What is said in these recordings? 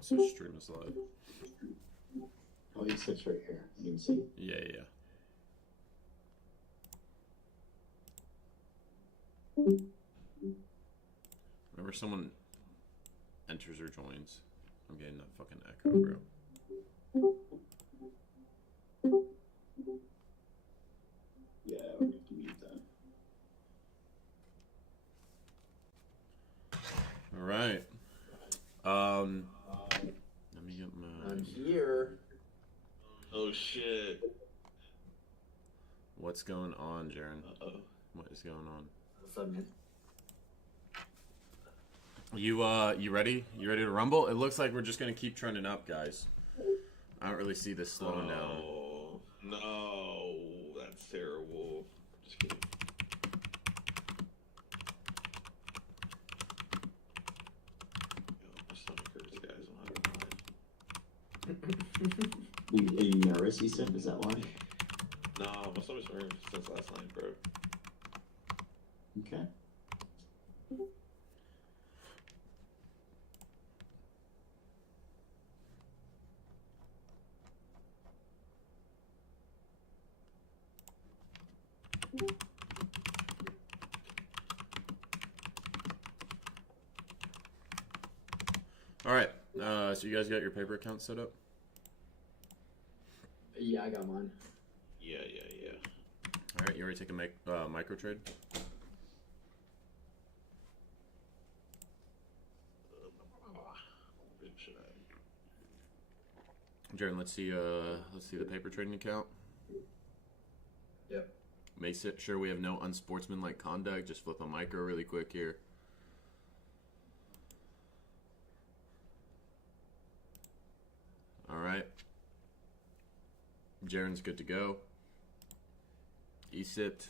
So stream is live. Oh, Ecypt's right here. You can see. Yeah. Whenever someone enters or joins, I'm getting that fucking echo, bro. Yeah, we have to mute that. All right. Let me get my. I'm here. Oh shit. What's going on, Jeron? Uh-oh. What is going on? What's up, man? You ready? You ready to rumble? It looks like we're just gonna keep trending up, guys. I don't really see this slowing down. No, that's terrible. Just kidding. Yo, my stomach hurts, guys. I'm not gonna lie. Are you nervous, Ecypt? Is that why? Nah, my stomach's hurt since last night, bro. Okay. All right. So you guys got your paper account set up? Yeah, I got mine. Yeah. All right. You ready to take a micro trade? Should I? Jeron, let's see the paper trading account. Yep. Make sure we have no unsportsmanlike conduct. Just flip a micro really quick here. All right. Jeron's good to go. Ecypt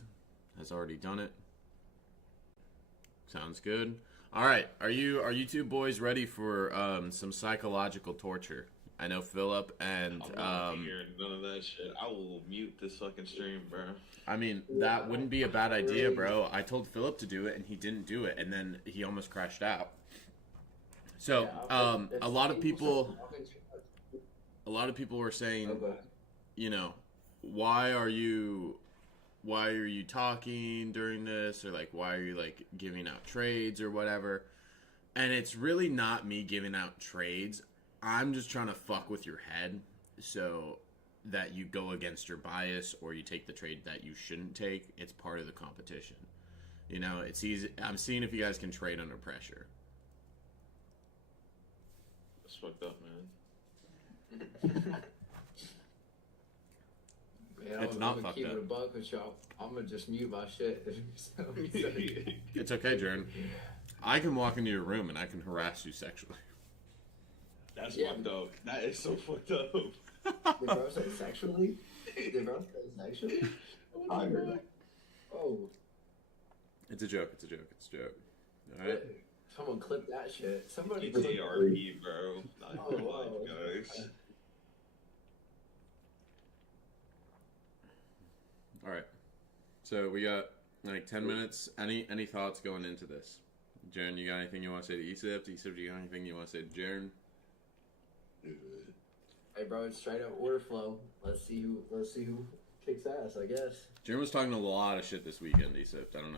has already done it. Sounds good. All right. Are you two boys ready for some psychological torture? I know Philip and I'm not hearing none of that shit. I will mute this fucking stream, bro. I mean, that wouldn't be a bad idea, bro. I told Philip to do it, and he didn't do it, and then he almost crashed out. So, a lot of people were saying, you know, why are you talking during this, or like, why are you like giving out trades or whatever? And it's really not me giving out trades. I'm just trying to fuck with your head so that you go against your bias or you take the trade that you shouldn't take. It's part of the competition. You know, it's easy. I'm seeing if you guys can trade under pressure. That's fucked up, Man, It's I'm not gonna fucked keep up. it a buck with y'all. I'm gonna just mute my shit. man. It's okay, Jeron. I can walk into your room and I can harass you sexually. That's Yeah. fucked up. That is so fucked up. Did bro say sexually? Did bro say sexually? I heard that. Oh, It's a joke. All right. someone clip that shit. Somebody It's clip TRP, bro. Not Oh, gonna lie, wow. guys. All right. So we got like 10 minutes. Any thoughts going into this? Jeron, you got anything you want to say to Ecypt? Ecypt, you got anything you want to say to Jeron? Hey, bro, it's straight up order flow. Let's see who kicks ass. I guess. Jeron was talking a lot of shit this weekend, Ecypt. I don't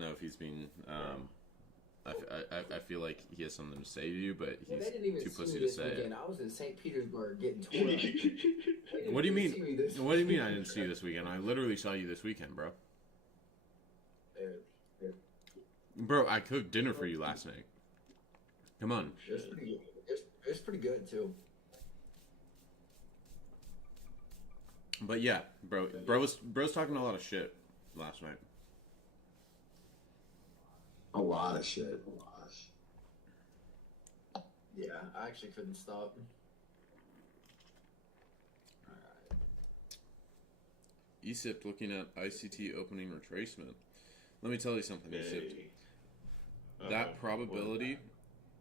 know if he's been. I feel like he has something to say to you, but Yeah, they he's didn't even too see me pussy to this say it. weekend. I was in St. Petersburg getting torn up. They didn't What do you even see me mean? this What do you mean I weekend. didn't see you this weekend? I literally saw you this weekend, bro. Barely. Bro, I cooked dinner for you last night. Come on. It's pretty good. It's pretty good too. But yeah, bro's talking a lot of shit last night. A lot of shit. Yeah, I actually couldn't stop. Ecypt looking at ICT opening retracement. Let me tell you something, Ecypt. Hey. That probability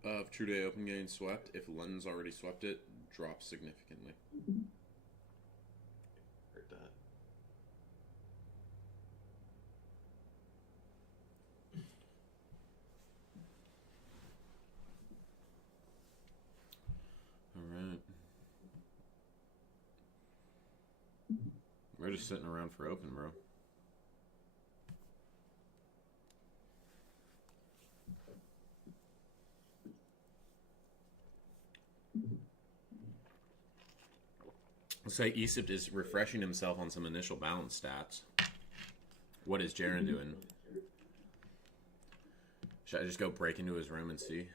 of true day open getting swept, if London's already swept it, drops significantly. Heard that. just sitting around for open, bro. Looks like Ecypt is refreshing himself on some initial balance stats. What is Jeron doing? Should I just go break into his room and see?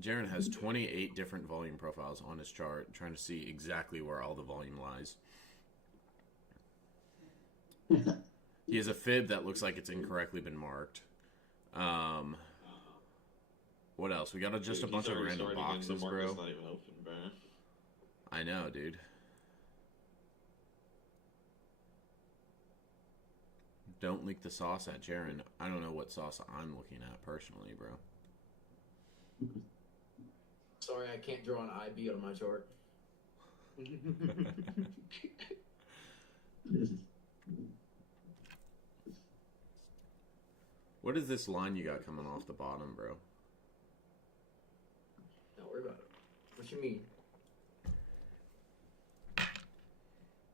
Jeron has 28 different volume profiles on his chart, trying to see exactly where all the volume lies. He has a fib that looks like it's incorrectly been marked. What else? We got just a bunch of random boxes, bro. Not even open, bro. I know, dude. Don't leak the sauce at Jeron. I don't know what sauce I'm looking at personally, bro. Sorry, I can't draw an IB on my chart. What is this line you got coming off the bottom, bro? Don't worry about it. What you mean?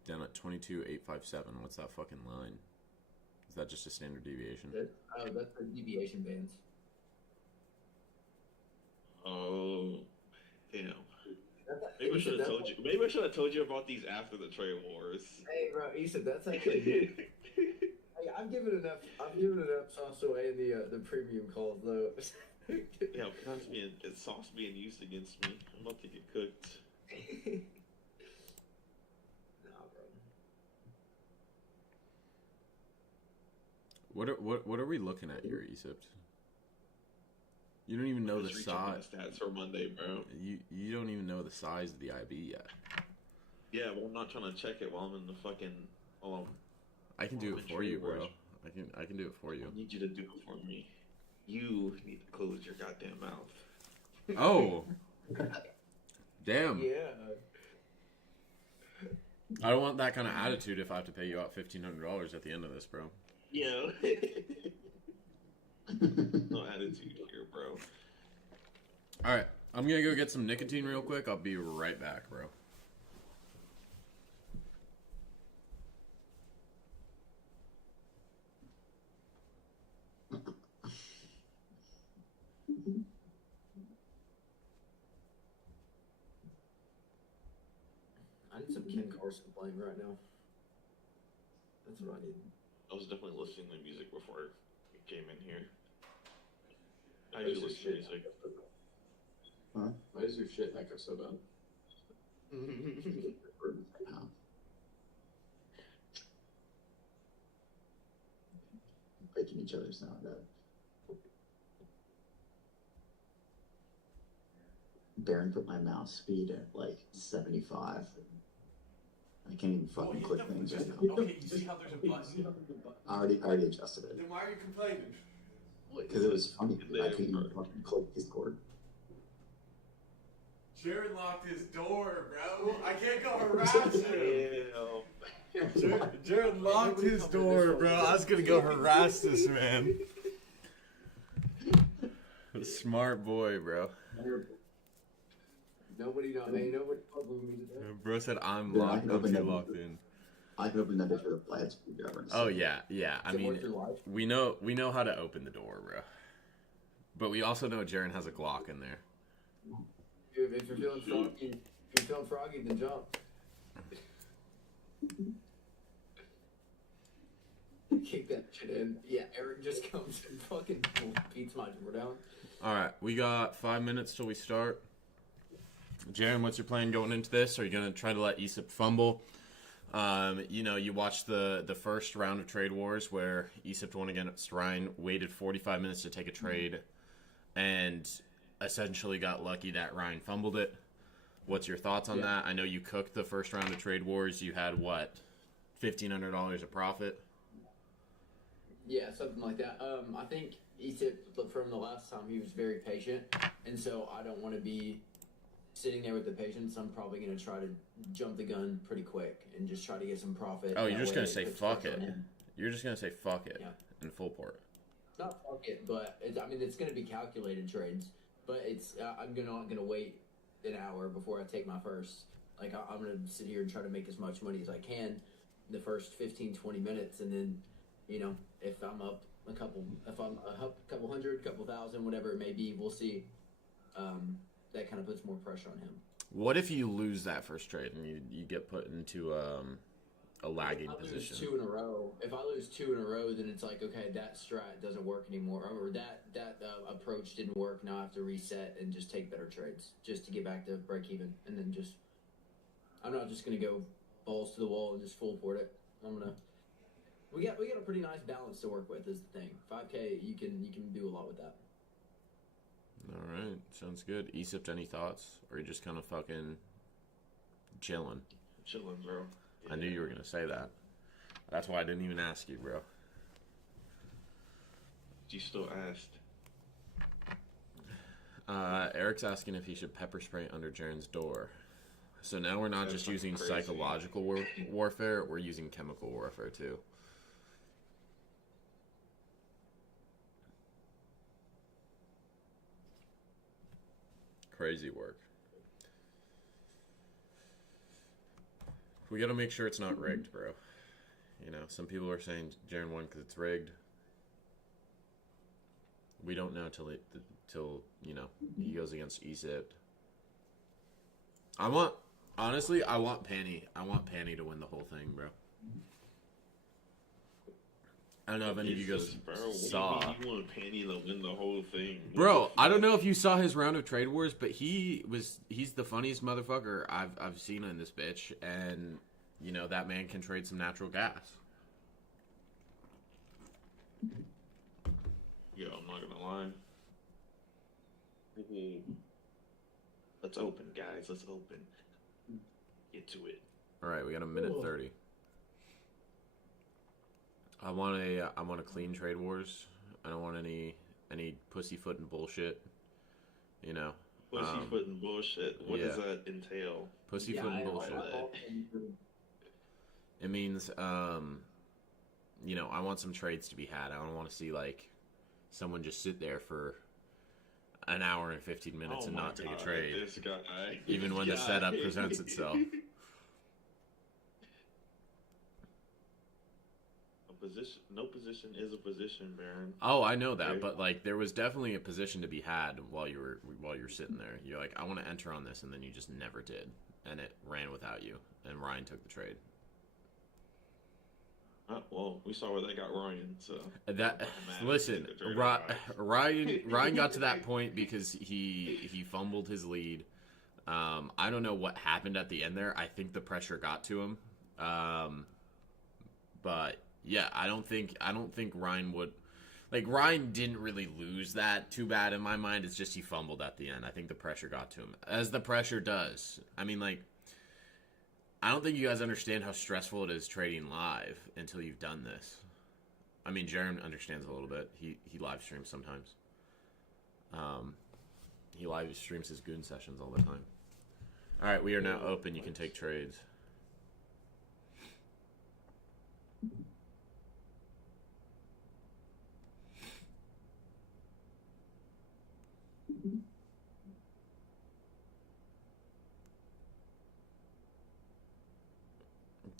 Down at 22,857. What's that fucking line? Is that just a standard deviation? That's the deviation bands. Oh, damn. Maybe I should have told you. Maybe I should have told you about these after the trade wars. Hey, bro, Ecypt, that's actually good. Hey, I've given enough sauce away in the premium calls though. Yeah, it's sauce being used against me. I'm about to get cooked. Nah, bro. What are we looking at here, Ecypt? You don't even know the size. Stats for Monday, bro. You don't even know the size of the IB yet. Yeah, well, I'm not trying to check it while I'm in the fucking. I can do it for you, bro. I can do it for you. I need you to do it for me. You need to close your goddamn mouth. Oh, damn! Yeah. I don't want that kind of attitude if I have to pay you out $1,500 at the end of this, bro. Yeah. No attitude here, bro. All right, I'm gonna go get some nicotine real quick. I'll be right back, bro. I need some Ken Carson playing right now. That's what I need. I was definitely listening to music before I came in here. I usually listen to music. Huh? Why is your shit echo so bad? Breaking each other's sound out. Baron put my mouse speed at like 75. I can't even fucking click things right now. Okay, you see how there's a button? I already adjusted it. Then why are you complaining? Because it was funny. I couldn't even fucking click Discord. Jeron locked his door, bro. I can't go harass him. Jeron locked his door, bro. I was gonna go harass this man. Smart boy, bro. Nobody knows. Ain't nobody fucking me today. Bro said I'm Yeah, locked up, you're locked in. I've opened that for the flat screwdriver. Oh yeah. I mean, we know how to open the door, bro. But we also know Jeron has a Glock in there. Dude, if you're feeling froggy, then jump. Kick that shit in. Yeah, Eric just comes and fucking beats my door down. All right, we got 5 minutes till we start. Jeron, what's your plan going into this? Are you gonna try to let Ecypt fumble? You watched the first round of trade wars where Ecypt won against Ryan, waited 45 minutes to take a trade, and essentially got lucky that Ryan fumbled it. What's your thoughts on that? I know you cooked the first round of trade wars. You had what, $1,500 of profit? Yeah, something like that. I think Ecypt, from the last time, he was very patient, and so I don't want to be sitting there with the patience. I'm probably going to try to jump the gun pretty quick and just try to get some profit. Oh, you're just going to say fuck it. You're just going to say fuck it in full port. Not fuck it, but it's going to be calculated trades. But I'm not going to wait an hour before I take my first. Like, I'm going to sit here and try to make as much money as I can. the first 15, 20 minutes, and then, if I'm up a couple hundred, couple thousand, whatever it may be, we'll see. That kind of puts more pressure on him. What if you lose that first trade and you get put into a lagging position? If I lose two in a row, then it's like, okay, that strat doesn't work anymore, or that approach didn't work. Now I have to reset and just take better trades just to get back to break even, and then I'm not just gonna go balls to the wall and just full port it. We got a pretty nice balance to work with is the thing. 5K, you can do a lot with that. All right, sounds good. Ecypt, any thoughts? Or are you just kind of fucking chilling? Chilling, bro. Yeah. I knew you were gonna say that. That's why I didn't even ask you, bro. You still asked. Eric's asking if he should pepper spray under Jeron's door. So now we're not just using crazy. Psychological warfare, we're using chemical warfare too. Crazy work. We gotta make sure it's not rigged, bro. Some people are saying Jeron won because it's rigged. We don't know till he goes against Ecypt. I want Panny. I want Panny to win the whole thing, bro. I don't know if any of you guys saw. You want Panny to win the whole thing, bro? I don't know if you saw his round of Trade Wars, but he's the funniest motherfucker I've seen in this bitch, and that man can trade some natural gas. Yo, I'm not gonna lie. Let's open, guys. Let's open. Get to it. All right, we got a minute 30. I want a clean Trade Wars. I don't want any pussyfoot and bullshit. Pussyfoot and bullshit. What does that entail? Pussyfoot and bullshit. It means I want some trades to be had. I don't want to see someone just sit there for an hour and 15 minutes and not take a trade. This guy. Even when the setup presents itself. No position is a position, Baron. Oh, I know that, but there was definitely a position to be had while you're sitting there. You're like, I want to enter on this, and then you just never did, and it ran without you, and Ryan took the trade. Well, we saw where they got Ryan. So listen, Ryan got to that point because he fumbled his lead. I don't know what happened at the end there. I think the pressure got to him, but. Yeah, I don't think Ryan would. Ryan didn't really lose that too bad in my mind. It's just he fumbled at the end. I think the pressure got to him, as the pressure does. I mean, I don't think you guys understand how stressful it is trading live until you've done this. I mean, Jeron understands a little bit. He live streams sometimes. He live streams his goon sessions all the time. All right, we are now open. You can take trades.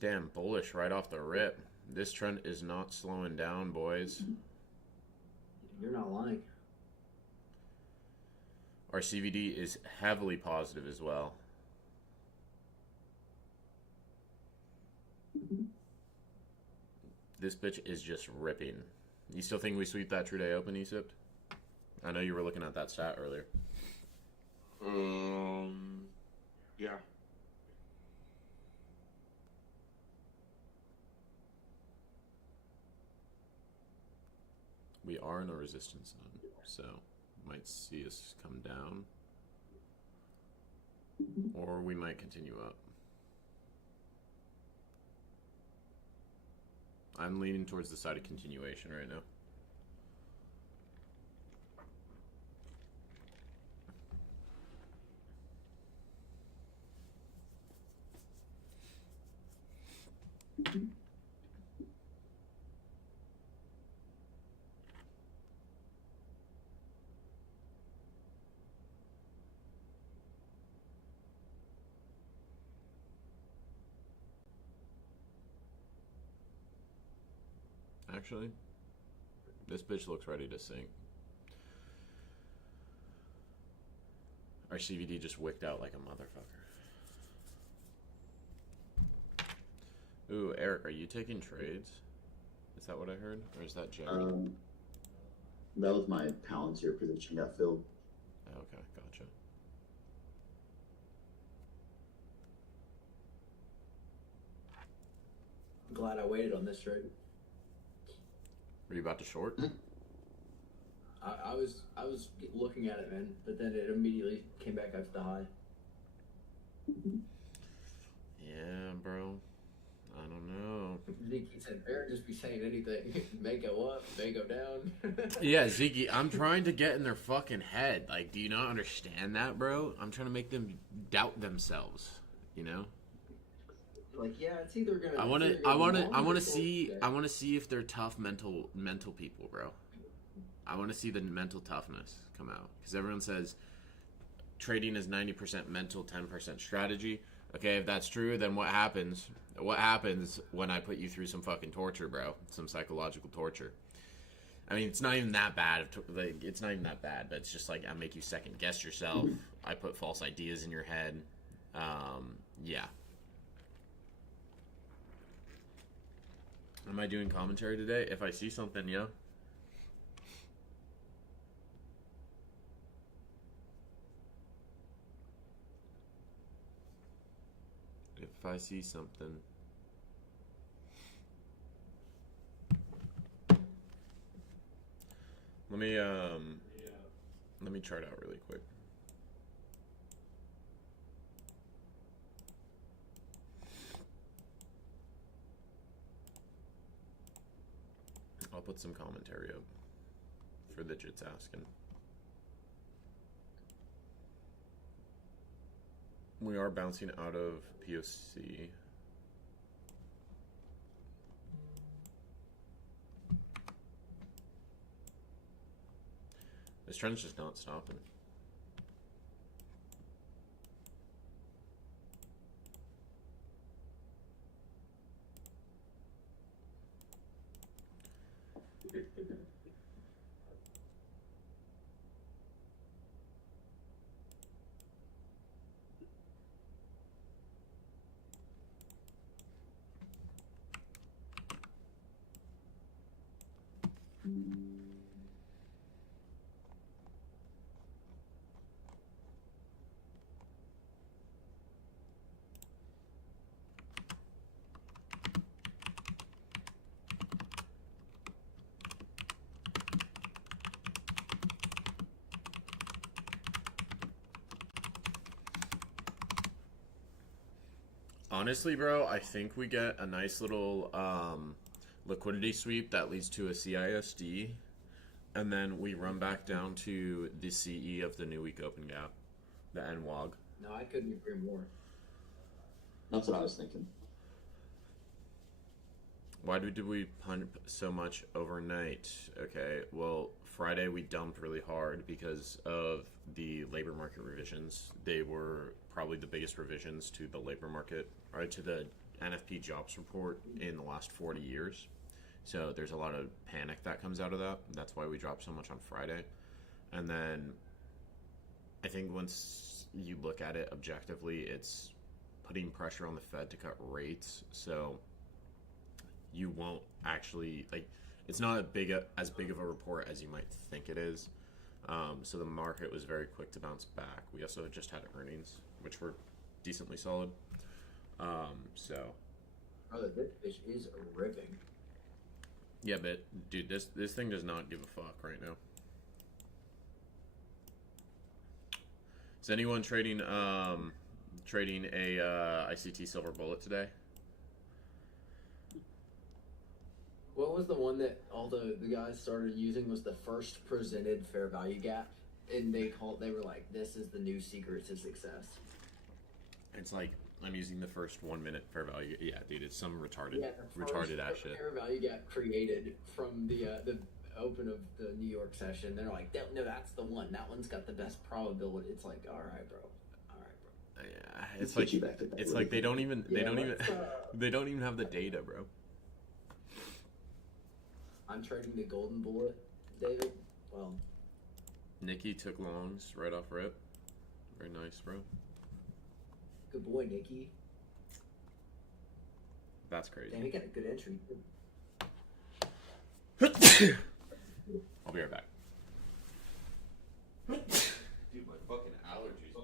Damn, bullish right off the rip. This trend is not slowing down, boys. You're not lying. Our CVD is heavily positive as well. This bitch is just ripping. You still think we sweep that true day open, Ecypt? I know you were looking at that stat earlier. Yeah. We are in a resistance zone, so might see us come down, or we might continue up. I'm leaning towards the side of continuation right now. actually. This bitch looks ready to sink. Our CVD just wicked out like a motherfucker. Ooh, Eric, are you taking trades? Is that what I heard? Or is that Jeron? That was my Palantir position got filled. Okay, gotcha. I'm glad I waited on this trade. Were you about to short? I was looking at it, man, but then it immediately came back up to the high. Yeah, bro. I don't know. Zeke said, "Bear just be saying anything. May go up, may go down." Yeah, Ziggy, I'm trying to get in their fucking head. Like, do you not understand that, bro? I'm trying to make them doubt themselves. You know? Like, yeah, it's either gonna. I want to see if they're tough mental people, bro. I want to see the mental toughness come out, because everyone says trading is 90% mental, 10% strategy. Okay, if that's true, then what happens? What happens when I put you through some fucking torture, bro? Some psychological torture. I mean, it's not even that bad. Like, it's not even that bad, but it's just like I make you second guess yourself. I put false ideas in your head. Yeah. Am I doing commentary today? If I see something, yeah. If I see something. Let me chart out really quick. I'll put some commentary up for the Jits asking. We are bouncing out of POC. This trend's just not stopping. Honestly, bro, I think we get a nice little liquidity sweep that leads to a CISD, and then we run back down to the CE of the new week open gap, the NWOG. No, I couldn't agree more. That's what I was thinking. Why did we punt so much overnight? Okay, well, Friday we dumped really hard because of the labor market revisions. They were probably the biggest revisions to the labor market, right, to the NFP jobs report in the last 40 years. So there's a lot of panic that comes out of that. That's why we dropped so much on Friday. And then I think once you look at it objectively, it's putting pressure on the Fed to cut rates. So you won't actually, like, it's not as big of a report as you might think it is. So the market was very quick to bounce back. We also just had earnings, which were decently solid. So. Oh, this fish is ripping. Yeah, but dude, this thing does not give a fuck right now. Is anyone trading a ICT silver bullet today? What was the one that all the guys started using? Was the first presented fair value gap, and they were like, "This is the new secret to success." It's like I'm using the first 1 minute fair value. Yeah, dude, it's some retarded ass shit. Fair value gap created from the open of the New York session. They're like, "No, that's the one. That one's got the best probability." It's like, all right, bro. Yeah, it's like they don't even have the data, bro. I'm trading the golden bullet, David. Well, Nikki took longs right off rip. Very nice, bro. good boy, Nikki. That's crazy. Damn, he got a good entry. I'll be right back. Dude, my fucking allergies, bro.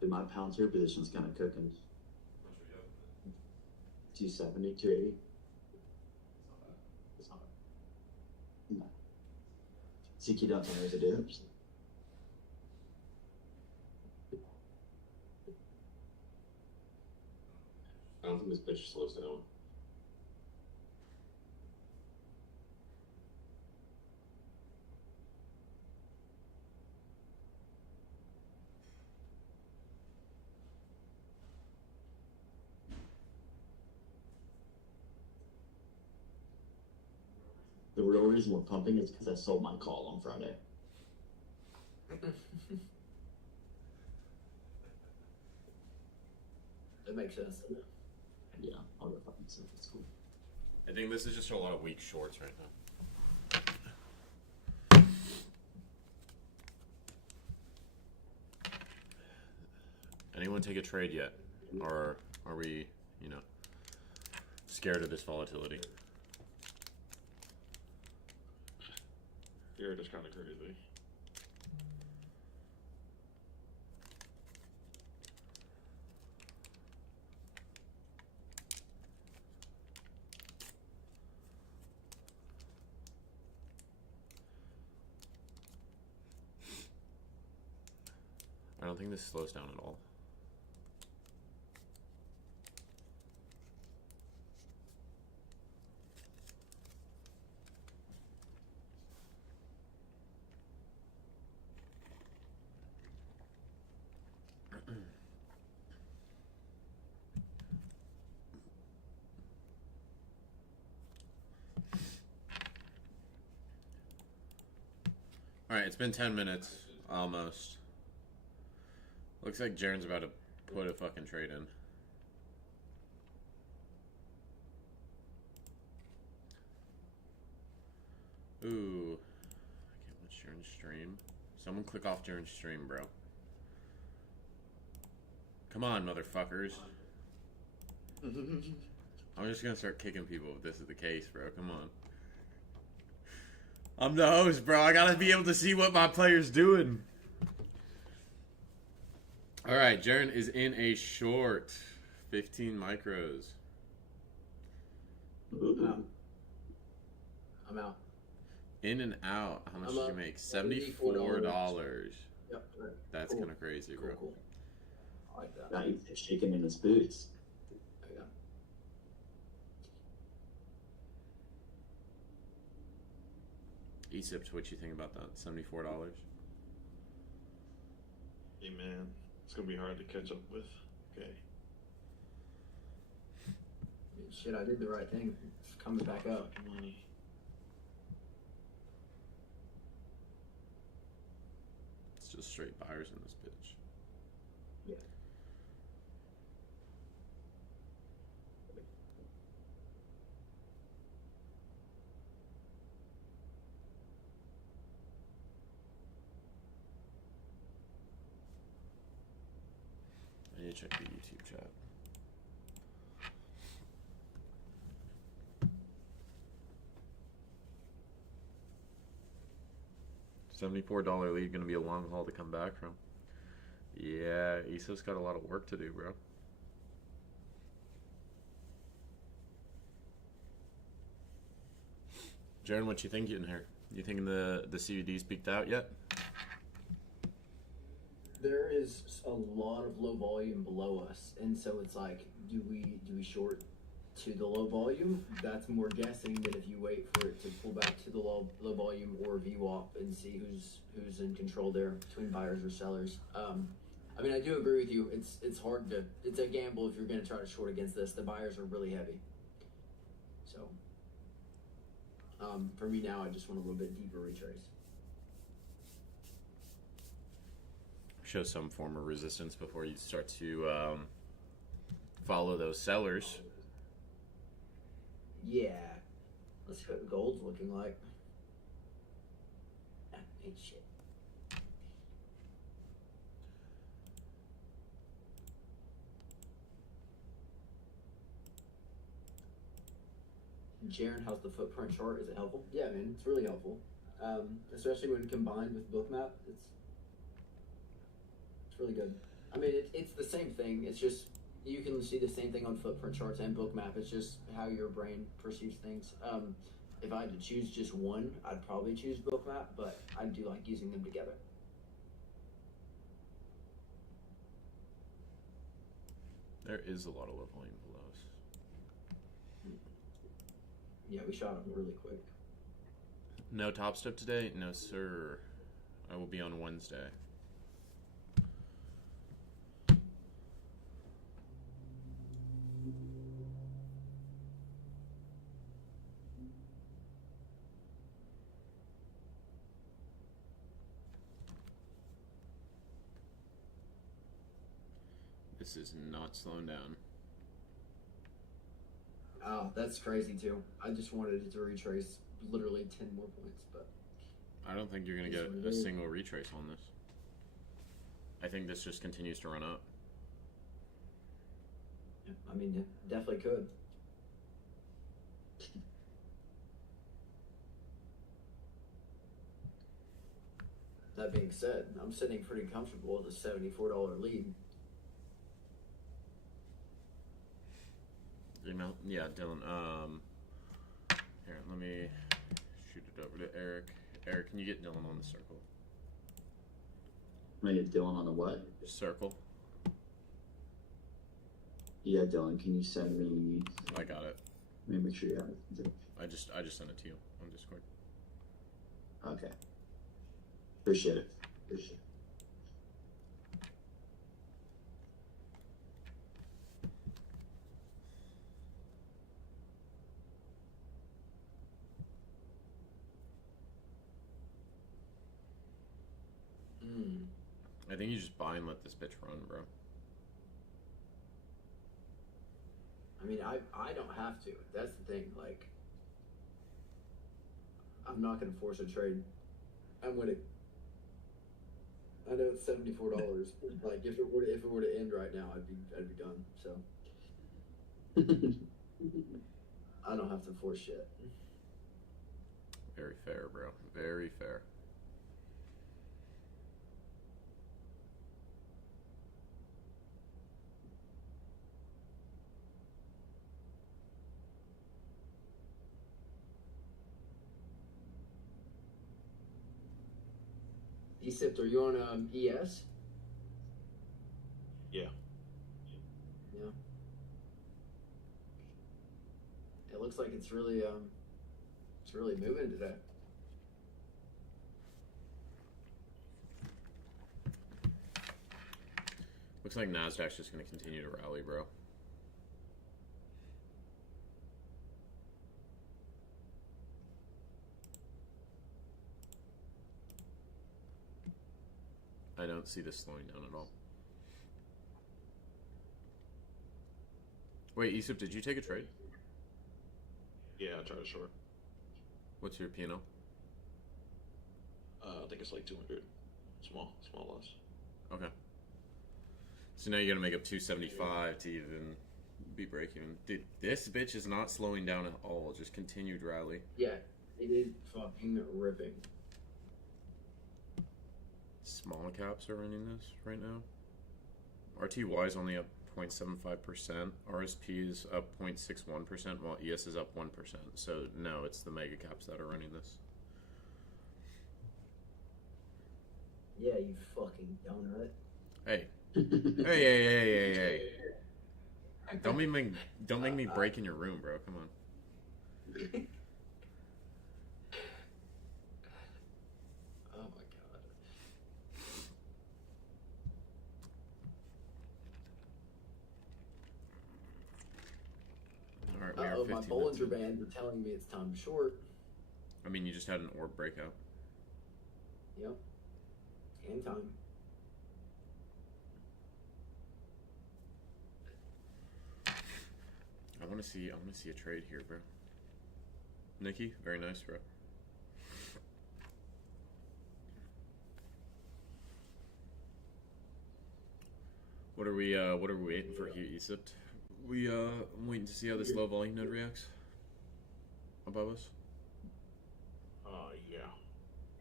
Dude, my pound tier position's kind of cooking. 270, 280. It's not bad. No. CQ don't tell me what to do. I don't think this bitch slows down. The real reason we're pumping is because I sold my call on Friday. That makes sense. Yeah, I'll go fucking sell. It's cool. I think this is just a lot of weak shorts right now. Anyone take a trade yet? Or are we, scared of this volatility? You're just kind of crazy. I don't think this slows down at all. Alright, it's been 10 minutes, almost. Looks like Jeron's about to put a fucking trade in. Ooh. I can't watch Jeron's stream. Someone click off Jeron's stream, bro. Come on, motherfuckers. I'm just gonna start kicking people if this is the case, bro. Come on. I'm the host, bro. I gotta be able to see what my player's doing. Alright, Jeron is in a short. 15 micros. I'm out. In and out. How much I'm did you up make? $74. $74. Yep. That's Cool. kind of crazy, bro. Cool. I like that. Now he's shaking in his boots. There you go. Ecypt, what you think about that? $74? Hey man, it's gonna be hard to catch up with. Okay. Shit, I did the right thing. It's coming back up. Fucking money. It's just straight buyers in this bitch. Yeah. I need to check the YouTube chat. $74 lead gonna be a long haul to come back from. Yeah, Iso's got a lot of work to do, bro. Jeron, what you thinking in here? You thinking the CVD's peaked out yet? There is a lot of low volume below us, and so it's like, do we short to the low volume? That's more guessing than if you wait for it to pull back to the low volume or VWAP and see who's in control there between buyers or sellers. I mean, I do agree with you. It's hard to. It's a gamble if you're going to try to short against this. The buyers are really heavy. So, for me now, I just want a little bit deeper retrace. Show some form of resistance before you start to follow those sellers. Yeah. Let's see what gold's looking like. Ah, ain't shit. Jeron, how's the footprint chart? Is it helpful? Yeah, man, it's really helpful. Especially when combined with Bookmap, it's really good. I mean, it's the same thing. It's just you can see the same thing on footprint charts and Bookmap. It's just how your brain perceives things. If I had to choose just one, I'd probably choose Bookmap, but I do like using them together. There is a lot of low volume below us. Yeah, we shot them really quick. No top step today? No, sir. I will be on Wednesday. This is not slowing down. Oh, that's crazy too. I just wanted it to retrace literally 10 more points, but I don't think you're going to get a single retrace on this. I think this just continues to run up. yeah, I mean, it definitely could. That being said, I'm sitting pretty comfortable with a $74 lead. Email? Yeah, Dylan. Here, let me shoot it over to Eric. Eric, can you get Dylan on the circle? I'm gonna get Dylan on the what? Circle. Yeah, Dylan, can you send me? I got it. Let me make sure you have it. I just sent it to you on Discord. Okay. Appreciate it. Appreciate it. I think you just buy and let this bitch run, bro. I mean, I don't have to. That's the thing. Like, I'm not gonna force a trade. I'm gonna. I know it's $74. Like, if it were to end right now, I'd be done. So I don't have to force shit. Very fair, bro. Very fair. Ecypt, are you on ES? Yeah. Yeah. It looks like it's really moving today. Looks like Nasdaq's just going to continue to rally, bro. I don't see this slowing down at all. Wait, Ecypt, did you take a trade? Yeah, I tried a short. What's your P&L? I think it's like 200. Small loss. Okay. So now you're gonna make up 275 to even be break even. Dude, this bitch is not slowing down at all. Just continued rally. Yeah, it is fucking ripping. Small caps are running this right now. RTY is only up 0.75%. RSP is up 0.61%, while ES is up 1%. So no, it's the mega caps that are running this. Yeah, you fucking donut. Hey. Hey. Don't make me break in your room, bro. Come on. Oh my god. All right, we are 15 my minutes Bollinger in. Bands are telling me it's time to short. I mean, you just had an orb breakout. Yep. And time. I want to see a trade here, bro. Nikki, very nice, bro. What are we waiting for here, Ecypt? I'm waiting to see how this low volume node reacts above us. Yeah.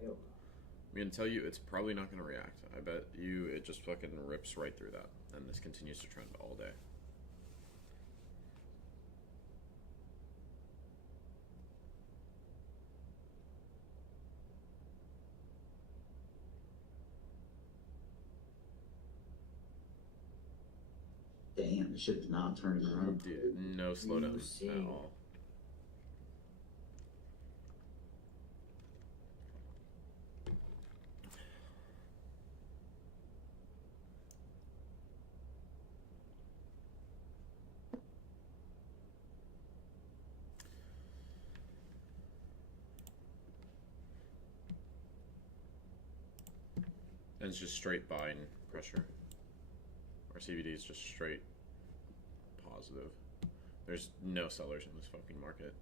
I'm gonna tell you, it's probably not gonna react. I bet you it just fucking rips right through that, and this continues to trend all day. Damn, this shit is not turning around. Dude, no slowdown at all. And it's just straight buying pressure. Our CBD is just straight positive. There's no sellers in this fucking market.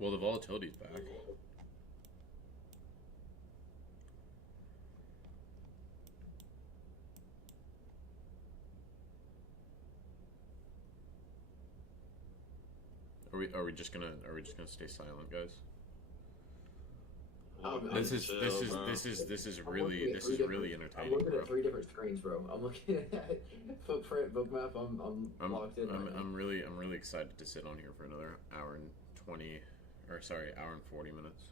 Well, the volatility's back. Are we just gonna stay silent, guys? This is really entertaining. I'm looking bro. at 3 different screens, bro. I'm looking at footprint, bookmap. I'm locked in. I'm really excited to sit on here for another hour and 40 minutes.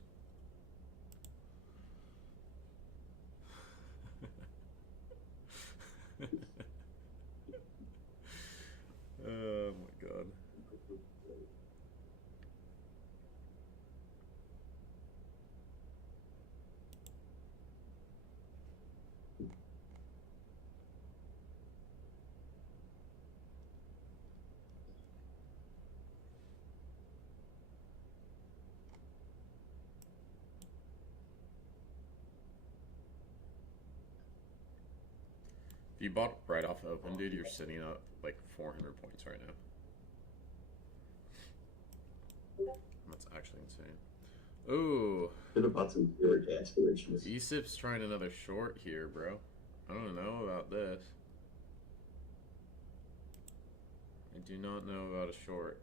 Oh my god. If you bought right off open, dude, you're sitting up like 400 points right now. That's actually insane. Ooh. Could have bought some pure aspirations. Ecypt's trying another short here, bro. I don't know about this. I do not know about a short.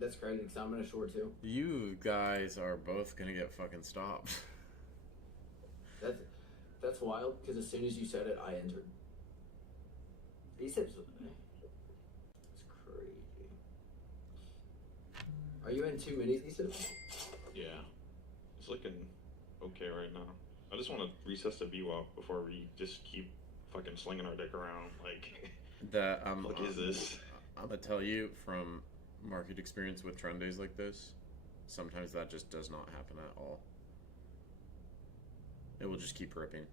That's crazy because I'm in a short too. You guys are both gonna get fucking stopped. That's wild because as soon as you said it, I entered. Ecypt's with me. It's crazy. Are you in 2 minis, Ecypt? Yeah. It's looking okay right now. I just want to recess the VWAP before we just keep fucking slinging our dick around. Like, what is this? I'm gonna tell you from market experience with trend days like this, sometimes that just does not happen at all. It will just keep ripping.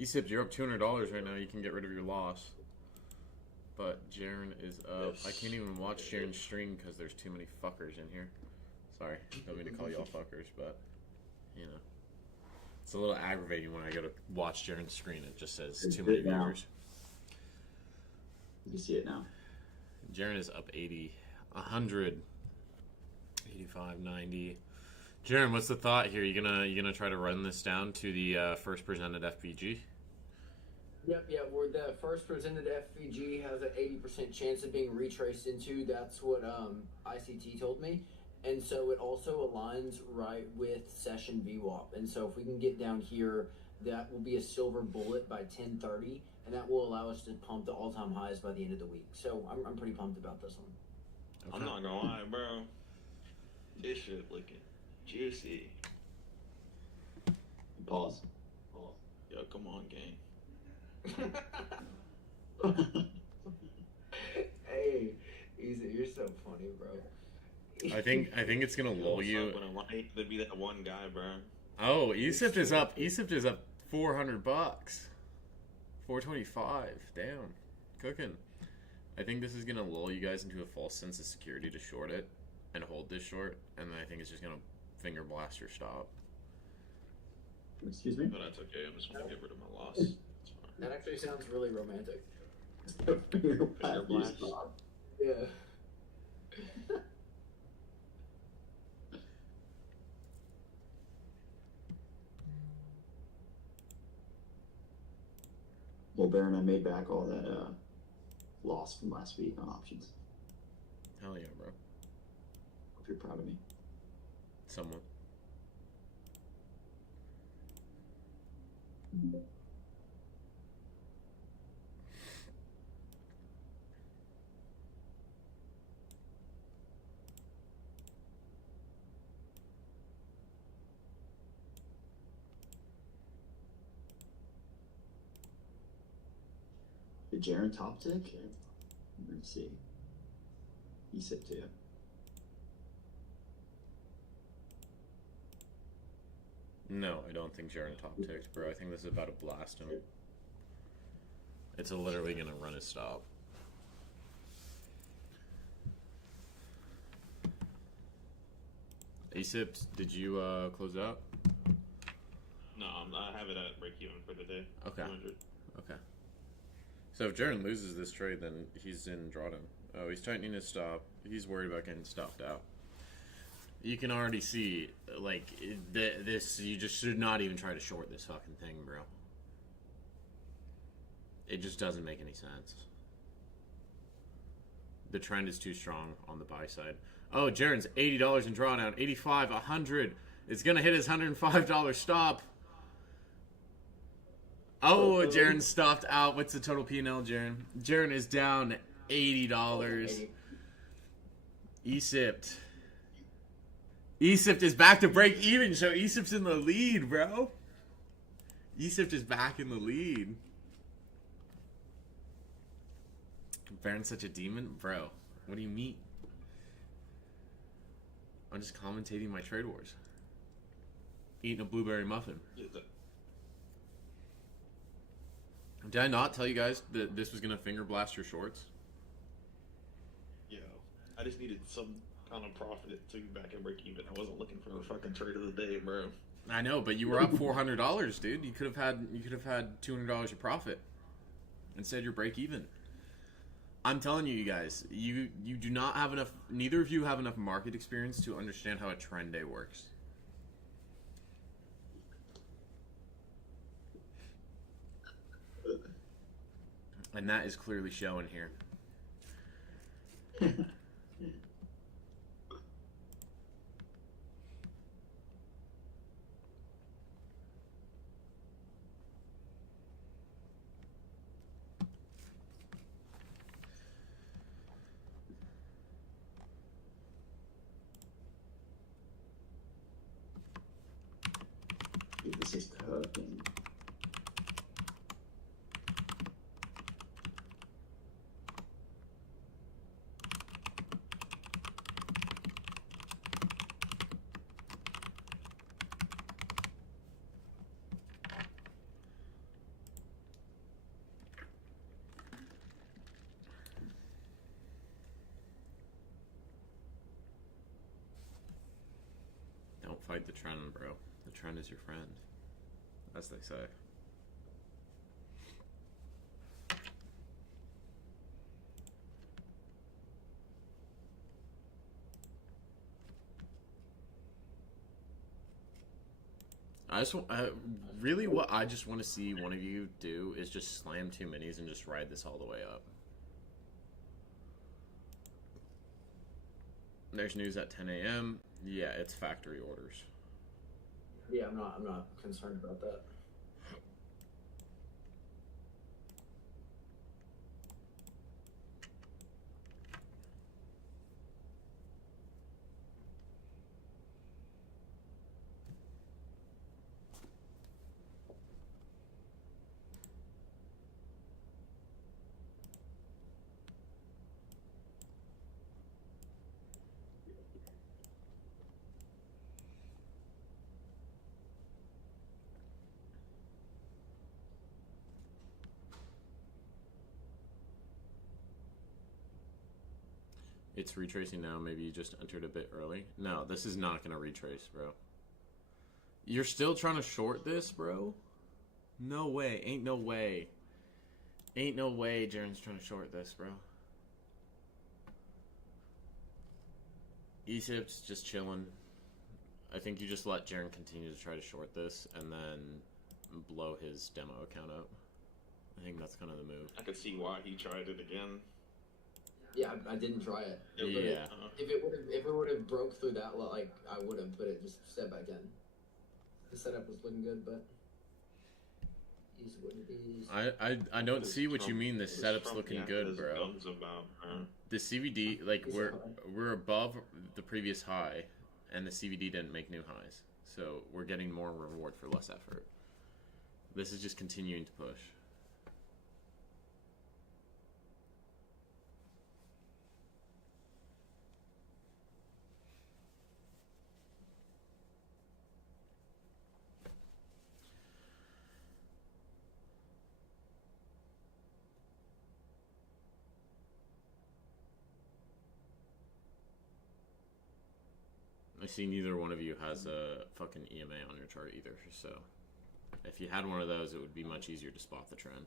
Ecypt, you're up $200 right now. You can get rid of your loss. But Jeron is up. Yes. I can't even watch Jeron's stream because there's too many fuckers in here. Sorry, don't mean to call y'all fuckers, but you know, it's a little aggravating when I go to watch Jeron's screen. It just says It's too many good now. viewers. You see it now. Jeron is up 80, 100, 85, 90. Jeron, what's the thought here? You gonna try to run this down to the first presented FBG? Yep, yeah. Where the first presented FVG has an 80% chance of being retraced into. That's what ICT told me, and so it also aligns right with session VWAP. And so if we can get down here that will be a silver bullet by 10:30, and that will allow us to pump the all-time highs by the end of the week. So I'm pretty pumped about this one. Okay. I'm not gonna lie, bro. This shit looking juicy. Pause. Yo, come on, gang. Hey, Easy, you're so funny, bro. I think it's gonna lull you. I hate to be that one guy, bro. Oh, Ecypt is up. Ecypt is up $400. 425. Damn, cooking. I think this is gonna lull you guys into a false sense of security to short it and hold this short, and then I think it's just gonna finger blast your stop. Excuse me? But that's okay. I'm just gonna get rid of my loss. It's fine. That actually sounds really romantic. Finger blast. Yeah. Well, Baron, I made back all that loss from last week on options. Hell yeah, bro. Hope you're proud of me. Somewhat. Did Jeron top tick? Let's see. Ecypt too. No, I don't think Jeron top ticked, bro. I think this is about to blast him. It's literally gonna run his stop. Ecypt, did you close out? No, I have it at break even for the day. Okay. 200. Okay. So if Jeron loses this trade, then he's in drawdown. Oh, he's tightening his stop. He's worried about getting stopped out. You can already see, like, this, you just should not even try to short this fucking thing, bro. It just doesn't make any sense. The trend is too strong on the buy side. Oh, Jeron's $80 in drawdown. 85, 100. It's going to hit his $105 stop. Oh, Jeron stopped out. What's the total P&L, Jeron? Jeron is down $80. Ecypt. Ecypt is back to break even, so Ecypt's in the lead, bro. Ecypt is back in the lead. Baron's such a demon? Bro, what do you mean? I'm just commentating my trade wars. Eating a blueberry muffin. Did I not tell you guys that this was going to finger blast your shorts? Yeah. I just needed some kind of profit to be back and break even. I wasn't looking for the fucking trade of the day, bro. I know, but you were up $400, dude. You could have had $200 of profit. Instead, you're break even. I'm telling you guys, you do not have enough. Neither of you have enough market experience to understand how a trend day works. And that is clearly showing here. This is cooking. Don't fight the trend, bro. The trend is your friend, as they say. Really what I just want to see one of you do is just slam 2 minis and just ride this all the way up. There's news at 10 a.m. Yeah, it's factory orders. Yeah, I'm not concerned about that. It's retracing now. Maybe you just entered a bit early. No, this is not going to retrace, bro. You're still trying to short this, bro? No way. Ain't no way. Ain't no way Jeron's trying to short this, bro. Ecypt's just chilling. I think you just let Jeron continue to try to short this and then blow his demo account up. I think that's kind of the move. I could see why he tried it again. Yeah, I didn't try it. Yeah. If it would have broke through that, like I would have, but it just set back in. The setup was looking good, but is what it is. I don't see what you mean. The setup's looking good, bro. The CVD, like we're above the previous high, and the CVD didn't make new highs, so we're getting more reward for less effort. This is just continuing to push. I see neither one of you has a fucking EMA on your chart either, so if you had one of those, it would be much easier to spot the trend.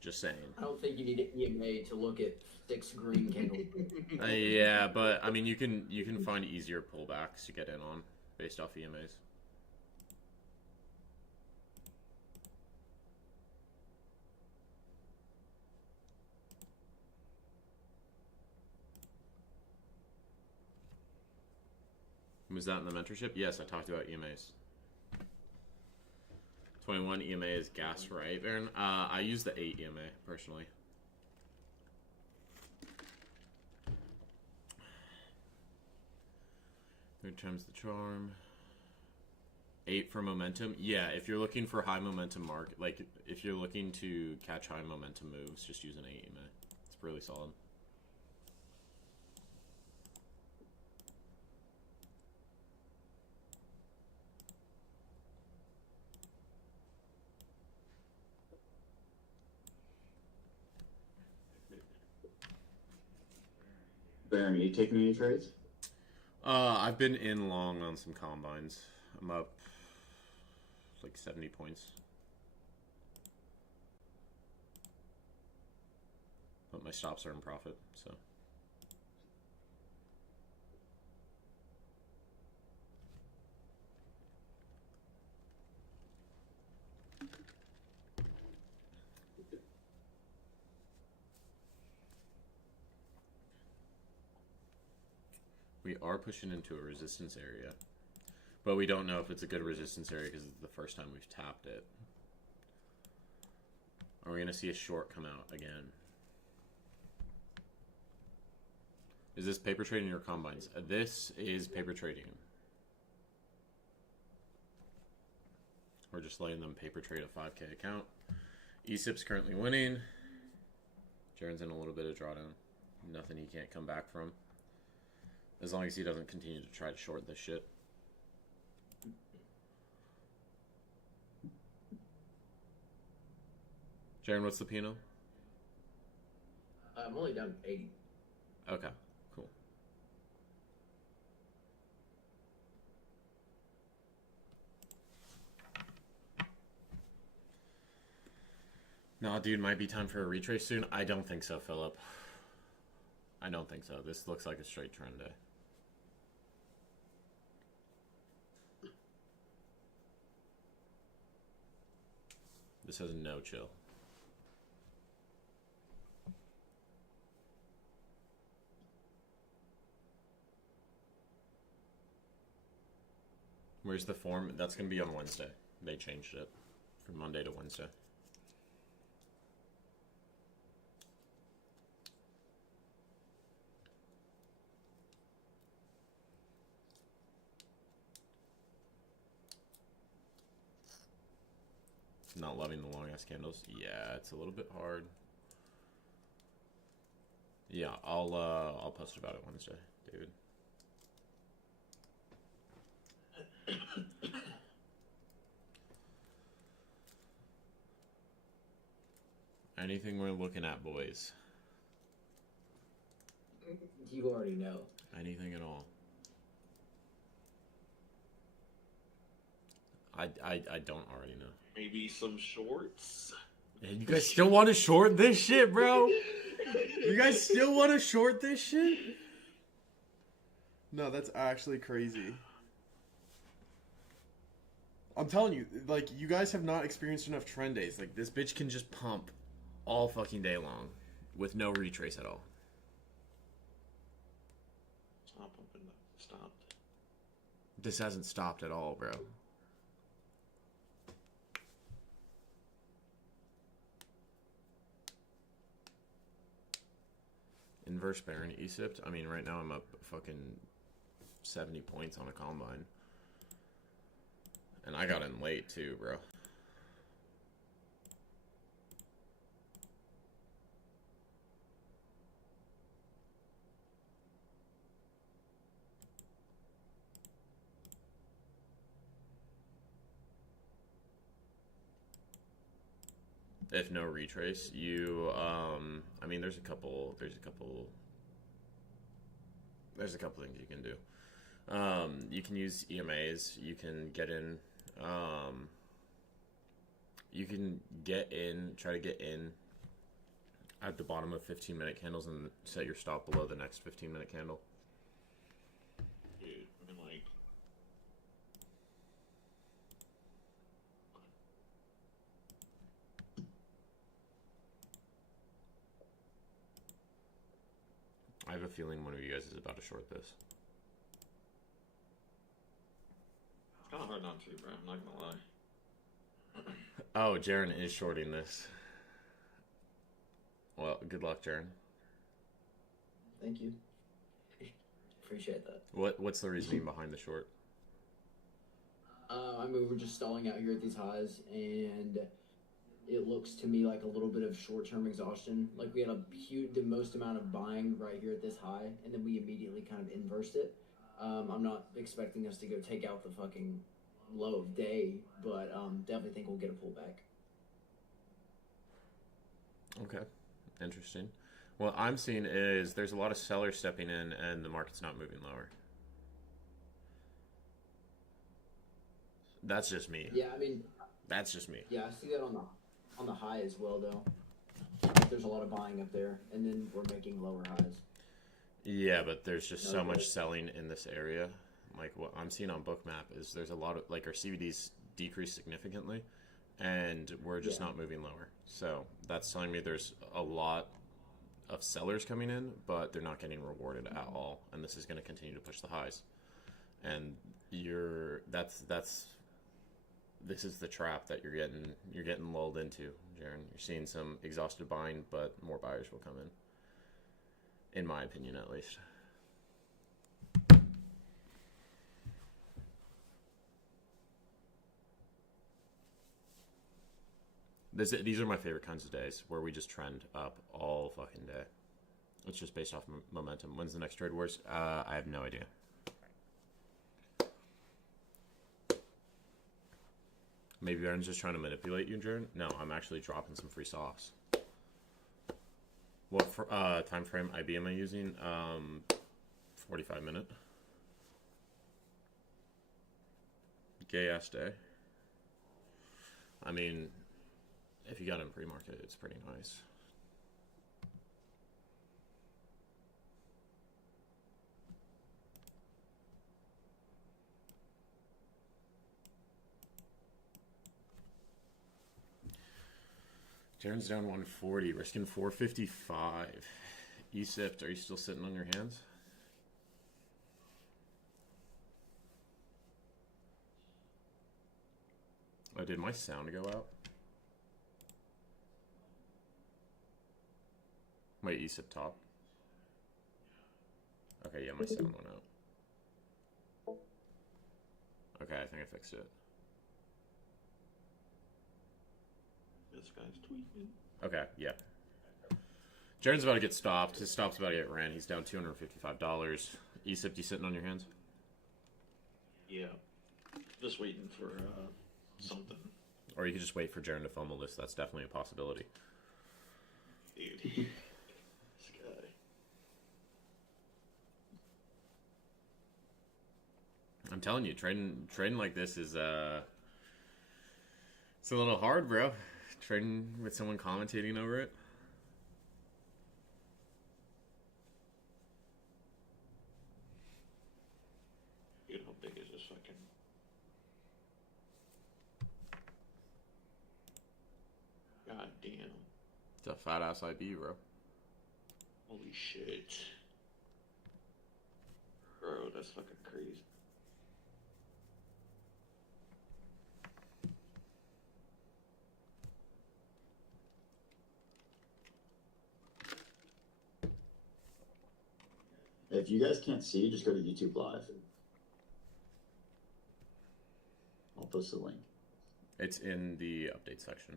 Just saying. I don't think you need an EMA to look at 6 green candles. Yeah, but I mean, you can find easier pullbacks to get in on based off EMAs. Was that in the mentorship? Yes, I talked about EMAs. 21 EMA is gas, right, Aaron? I use the 8 EMA, personally. Third time's the charm. 8 for momentum. Yeah, if you're looking for high momentum market, like if you're looking to catch high momentum moves, just use an 8 EMA. It's really solid. Baron, are you taking any trades? I've been in long on some combines. I'm up like 70 points. But my stops are in profit, so. We are pushing into a resistance area, but we don't know if it's a good resistance area because it's the first time we've tapped it. Are we going to see a short come out again? Is this paper trading or combines? This is paper trading. We're just letting them paper trade a 5K account. Ecypt's currently winning. Jeron's in a little bit of drawdown. Nothing he can't come back from. As long as he doesn't continue to try to short this shit. Jeron, what's the P&L? I'm only down 80. Okay, cool. Nah, dude, might be time for a retrace soon. I don't think so, Philip. I don't think so. This looks like a straight trend day. This has no chill. Where's the form? That's going to be on Wednesday. They changed it from Monday to Wednesday. Not loving the long ass candles. Yeah, it's a little bit hard. Yeah, I'll post about it Wednesday, David. Anything we're looking at, boys? You already know. Anything at all. I don't already know. Maybe some shorts. Man, you guys still want to short this shit, bro? You guys still want to short this shit? No, that's actually crazy. I'm telling you, like, you guys have not experienced enough trend days. Like, this bitch can just pump all fucking day long with no retrace at all. It's not pumping. Stopped. This hasn't stopped at all, bro. Inverse bear in Ecypt. I mean, right now I'm up fucking 70 points on a combine. And I got in late too, bro. If no retrace, you I mean there's a couple things you can do. You can use EMAs, you can get in try to get in at the bottom of 15-minute candles and set your stop below the next 15-minute candle. Dude, I mean, like, I have a feeling one of you guys is about to short this. it's kind of hard not to, bro. I'm not gonna lie. Oh, Jeron is shorting this. Well, good luck, Jeron. Thank you. Appreciate that. What's the reasoning behind the short? I mean, we're just stalling out here at these highs, and it looks to me like a little bit of short-term exhaustion. Like, we had the most amount of buying right here at this high, and then we immediately kind of inversed it. I'm not expecting us to go take out the fucking low of day, but definitely think we'll get a pullback. Okay, interesting. What I'm seeing is there's a lot of sellers stepping in, and the market's not moving lower. That's just me. Yeah, I mean, That's just me. yeah, I see that on the high as well, though. There's a lot of buying up there, and then we're making lower highs. Yeah, but there's just so much selling in this area. Like, what I'm seeing on Bookmap is there's a lot of, like, our CVDs decreased significantly, and we're just not moving lower. So that's telling me there's a lot of sellers coming in, but they're not getting rewarded at all, and this is going to continue to push the highs. And this is the trap that you're getting lulled into, Jeron. You're seeing some exhausted buying, but more buyers will come in my opinion, at least. These are my favorite kinds of days, where we just trend up all fucking day. It's just based off momentum. When's the next trade wars? I have no idea. Maybe Aaron's just trying to manipulate you, Jeron? No, I'm actually dropping some free softs. What time frame IB am I using? 45 minute. Gay ass day. I mean, if you got in pre-market, it's pretty nice. Jeron's down 140, risking 455. Ecypt, are you still sitting on your hands? Oh, did my sound go out? Wait, Ecypt top? Okay, yeah, my sound went out. Okay, I think I fixed it. This guy's tweaking. Okay, yeah. Jeron's about to get stopped. His stop's about to get ran. He's down $255. Ecypt, you sitting on your hands? Yeah. Just waiting for something. Or you could just wait for Jeron to fumble this. That's definitely a possibility. Dude. This guy. telling you, trading like this is it's a little hard, bro. Trading with someone commentating over it. Dude, how big is this fucking... God damn. It's a fat ass IB, bro. Holy shit. Bro, that's fucking crazy. If you guys can't see, just go to YouTube Live. I'll post the link. It's in the update section.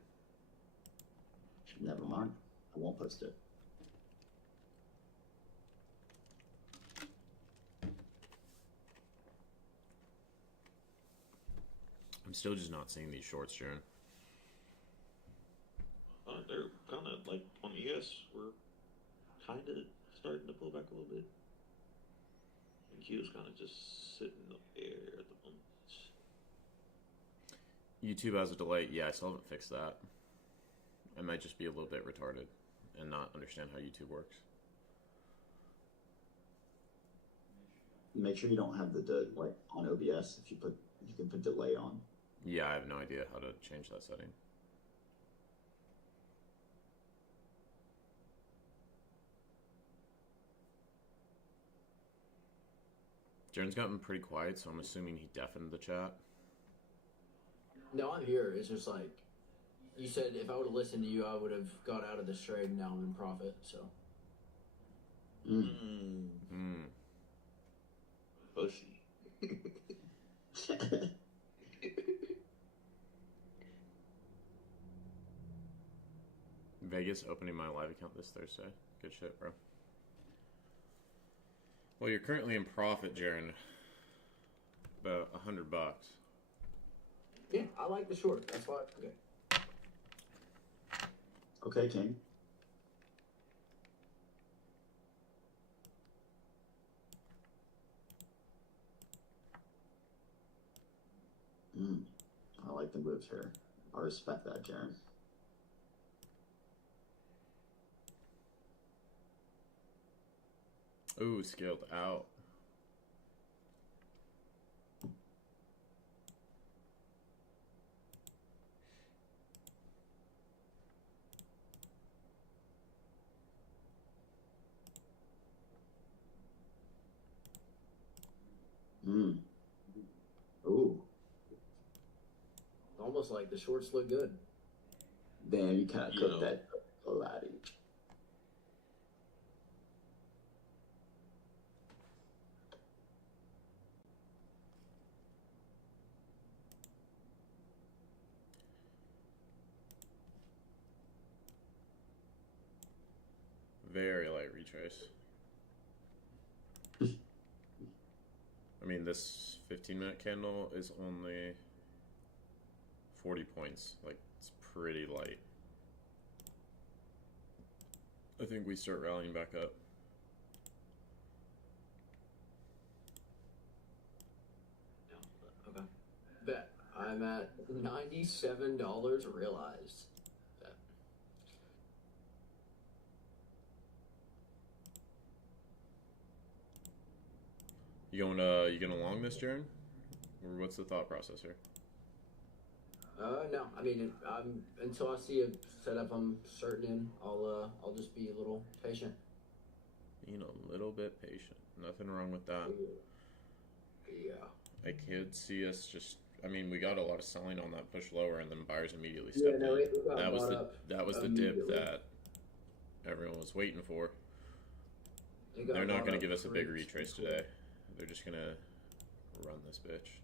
Never mind. I won't post it. I'm still just not seeing these shorts, Jeron. They're kind of like on ES. We're kind of starting to pull back a little bit. And Q is kind of just sitting up there at the moment. YouTube has a delay. Yeah, I still haven't fixed that. I might just be a little bit retarded and not understand how YouTube works. Make sure you don't have the like on OBS. If you can put delay on. Yeah, I have no idea how to change that setting. Jeron's gotten pretty quiet, so I'm assuming he deafened the chat. No, I'm here. It's just like you said. If I would have listened to you, I would have got out of this trade. And now I'm in profit. So. Pussy. Vegas opening my live account this Thursday. Good shit, bro. Well, you're currently in profit, Jeron. About $100. Yeah, I like the short. That's why. Okay. Okay, King. I like the moves here. I respect that, Jeron. Ooh, scaled out. Ooh. Almost like the shorts look good. Damn, you kind of cooked that laddie. Very light retrace. I mean, this 15-minute candle is only 40 points. Like, it's pretty light. I think we start rallying back up. Okay. Bet. I'm at $97 realized. Bet. You going long this, Jeron? Or what's the thought process here? No. I mean, until I see a setup I'm certain in, I'll just be a little patient. Being a little bit patient. Nothing wrong with that. Yeah. I could see us just. I mean, we got a lot of selling on that push lower, and then buyers immediately stepped in. That was the dip that everyone was waiting for. They're not going to give us a big retrace today. They're just going to run this bitch.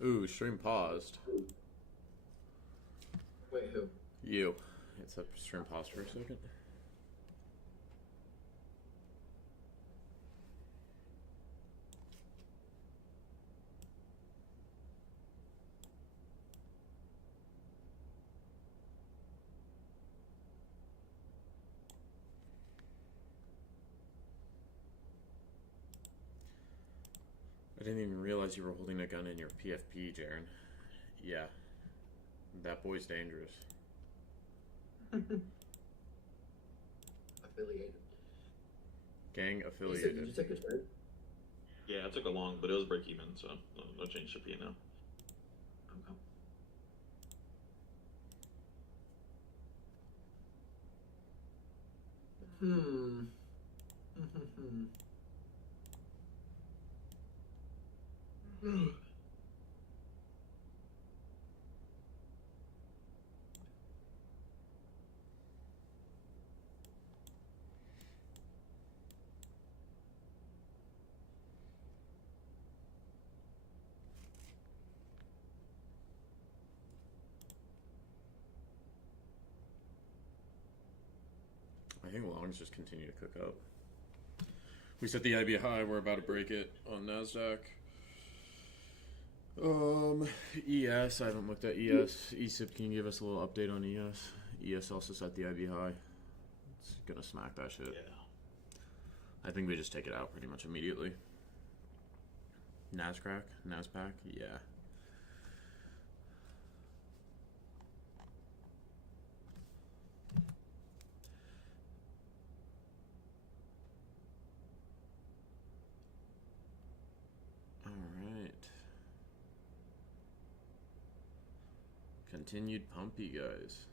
Ooh, stream paused. Wait, who? You. It's up stream paused for a second. I didn't even realize you were holding a gun in your PFP, Jeron. Yeah. That boy's dangerous. Affiliated. Gang Did affiliated. you take a trade? Yeah, it took a long, but it was break even, so no change to P now. Okay. I think longs just continue to cook up. We set the IB high. We're about to break it on NASDAQ. ES. I haven't looked at ES. Ecypt, can you give us a little update on ES? ES also set the IB high. It's gonna smack that shit. Yeah. I think we just take it out pretty much immediately. NASDAQ? Yeah. Alright. Continued pumpy, guys.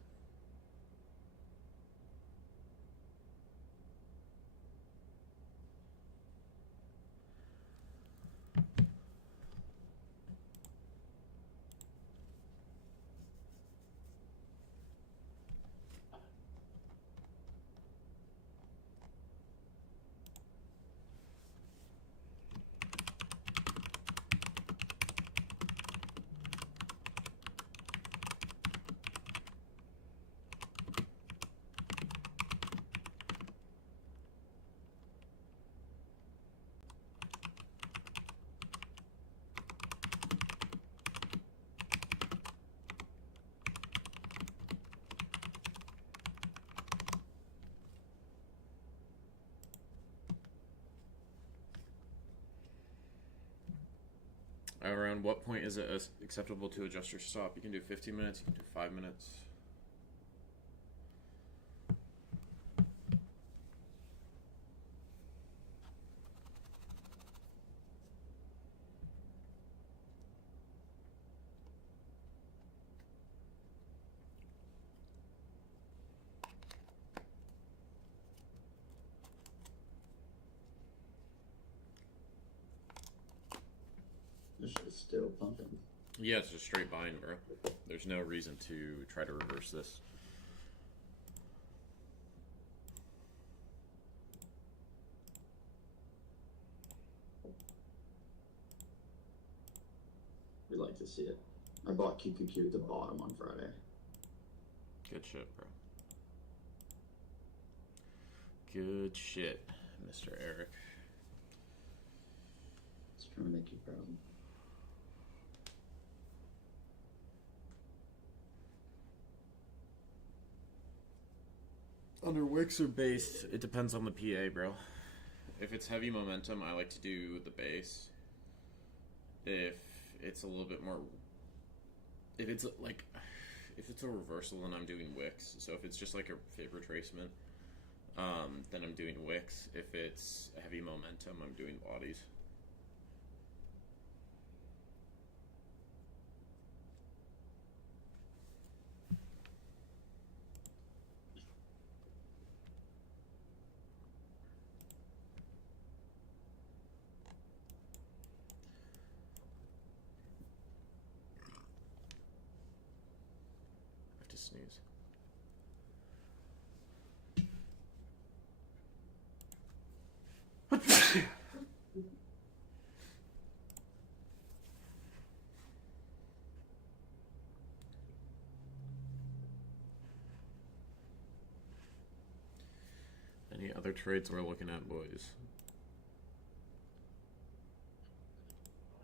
Around what point is it acceptable to adjust your stop? You can do 15 minutes, you can do 5 minutes. This shit's still pumping. Yeah, it's just straight buying, bro. There's no reason to try to reverse this. We like to see it. I bought QQQ at the bottom on Friday. Good shit, bro. Good shit, Mr. Eric. Just trying to make you proud. Under wicks or base, it depends on the PA, bro. If it's heavy momentum, I like to do the base. If it's a little bit more... If it's a reversal, then I'm doing wicks. So if it's just like a fib retracement, then I'm doing wicks. If it's heavy momentum, I'm doing bodies. I have to sneeze. other trades we're looking at, boys?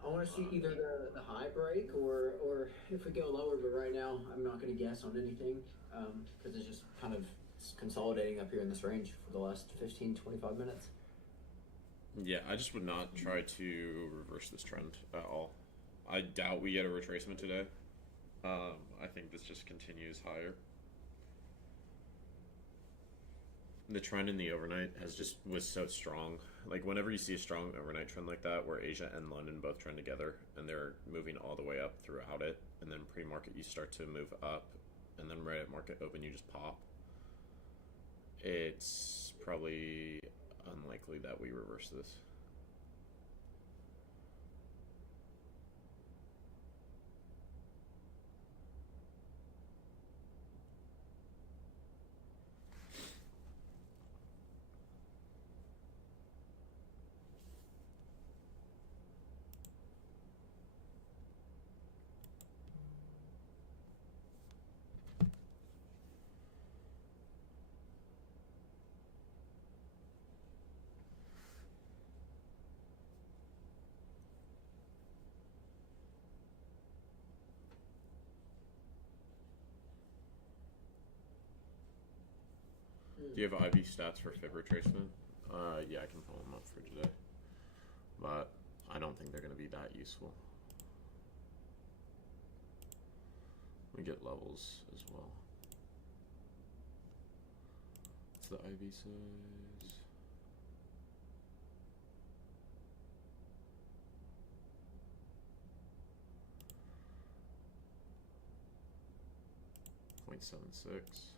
I want to see either the high break or if we go lower, but right now I'm not going to guess on anything because it's just kind of consolidating up here in this range for the last 15-25 minutes. Yeah, I just would not try to reverse this trend at all. I doubt we get a retracement today. I think this just continues higher. The trend in the overnight was so strong. Like whenever you see a strong overnight trend like that, where Asia and London both trend together and they're moving all the way up throughout it, and then pre-market you start to move up, and then right at market open you just pop. It's probably unlikely that we reverse this. Do you have IB stats for fib retracement? Yeah, I can pull them up for today. But I don't think they're going to be that useful. We get levels as well. What's the IB size? .76.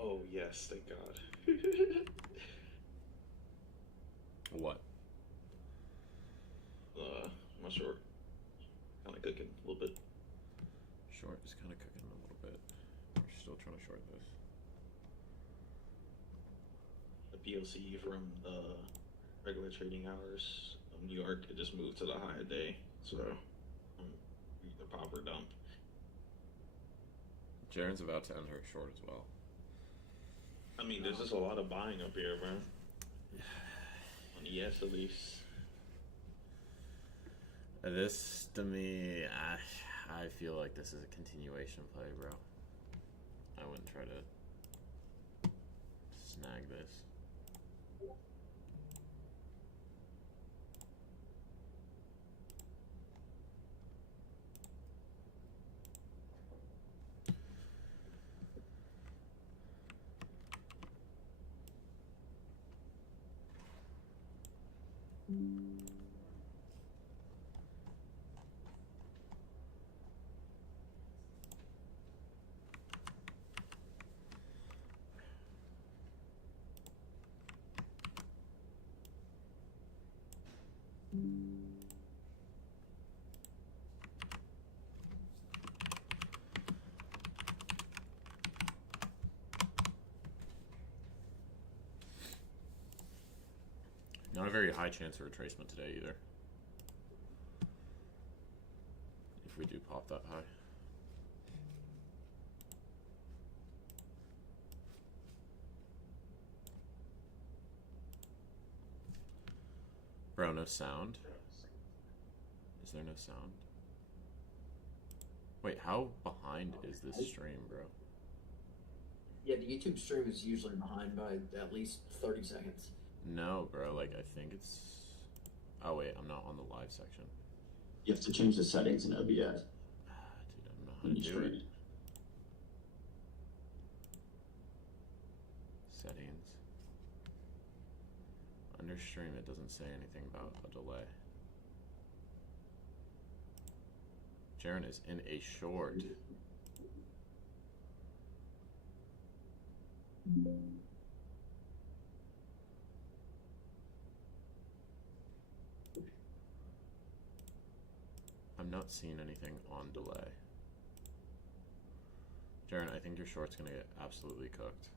Oh yes, thank God. What? I'm not sure. Kind of cooking a little bit. Short is kind of cooking a little bit. We're still trying to short this. The POC from the regular trading hours of New York, it just moved to the high day. So either pop or dump. Jeron's about to enter short as well. I mean, there's just a lot of buying up here, bro. On the ES at least. This, to me, I feel like this is a continuation play, bro. I wouldn't try to snag this. Not a very high chance of retracement today either. If we do pop that high. Bro, no sound? Is there no sound? Wait, how behind is this stream, bro? Yeah, the YouTube stream is usually behind by at least 30 seconds. No, bro, like, I think it's... Oh, wait, I'm not on the live section. You have to change the settings in OBS. Dude, I don't know how to do it. Settings. Under stream, it doesn't say anything about a delay. Jeron is in a short. I'm not seeing anything on delay. Jeron, I think your short's gonna get absolutely cooked.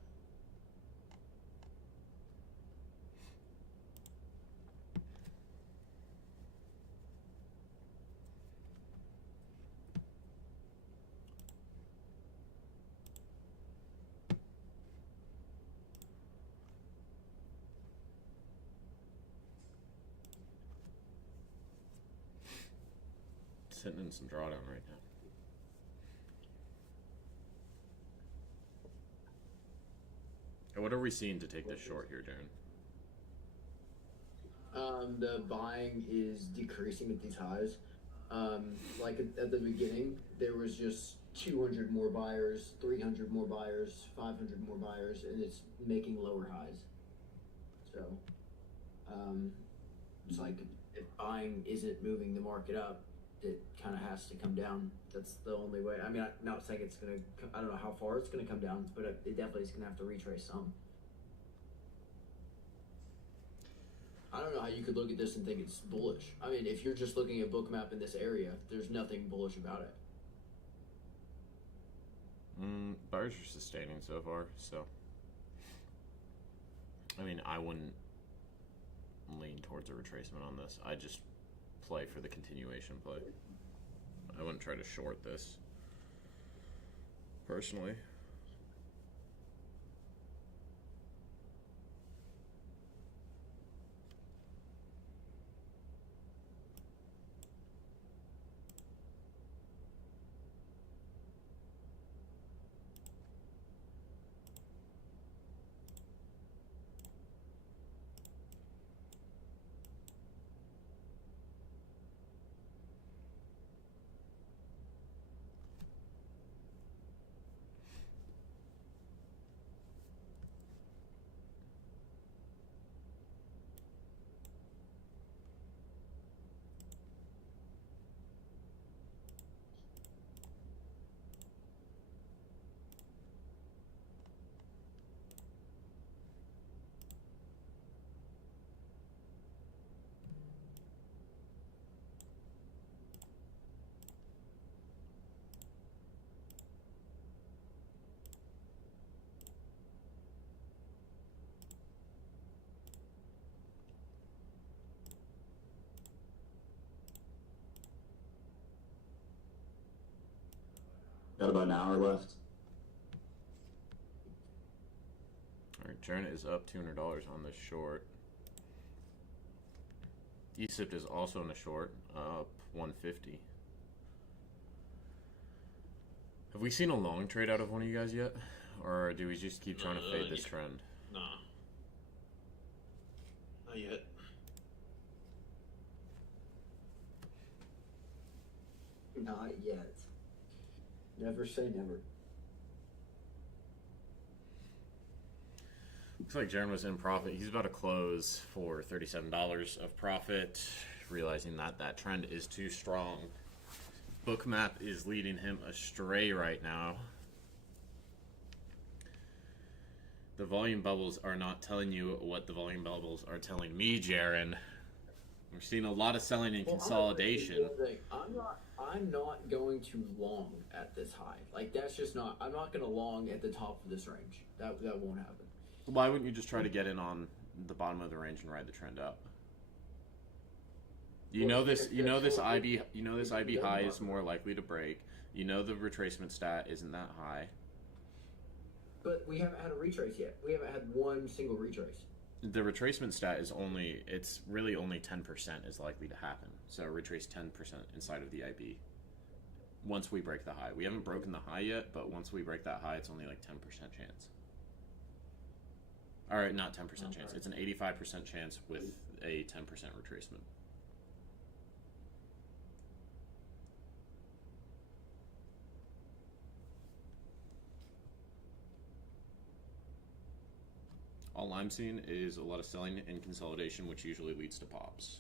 Sitting in some drawdown right now. And what are we seeing to take this short here, Jeron? The buying is decreasing at these highs. Like at the beginning, there was just 200 more buyers, 300 more buyers, 500 more buyers, and it's making lower highs. So, it's like if buying isn't moving the market up, it kind of has to come down. That's the only way. I mean, I'm not saying it's going to, I don't know how far it's going to come down, but it definitely is going to have to retrace some. I don't know how you could look at this and think it's bullish. I mean, if you're just looking at bookmap in this area, there's nothing bullish about it. Buyers are sustaining so far, so. I mean, I wouldn't lean towards a retracement on this. I just play for the continuation play. I wouldn't try to short this, personally. Got about an hour left. Alright, Jeron is up $200 on this short. Ecypt is also in a short, up 150. Have we seen a long trade out of one of you guys yet? Or do we just keep trying to fade this trend? Nah. Not yet. Not yet. Never say never. Looks like Jeron was in profit. He's about to close for $37 of profit, realizing that that trend is too strong. Bookmap is leading him astray right now. The volume bubbles are not telling you what the volume bubbles are telling me, Jeron. We're seeing a lot of selling and consolidation. I'm not going to long at this high. Like, that's just not. I'm not going to long at the top of this range. That won't happen. Why wouldn't you just try to get in on the bottom of the range and ride the trend up? You know this IB high is more likely to break. You know the retracement stat isn't that high. But we haven't had a retrace yet. We haven't had one single retrace. The retracement stat is it's really only 10% is likely to happen. So retrace 10% inside of the IB. Once we break the high. We haven't broken the high yet, but once we break that high, it's only like 10% chance. Alright, not 10% chance. It's an 85% chance with a 10% retracement. All I'm seeing is a lot of selling and consolidation, which usually leads to pops.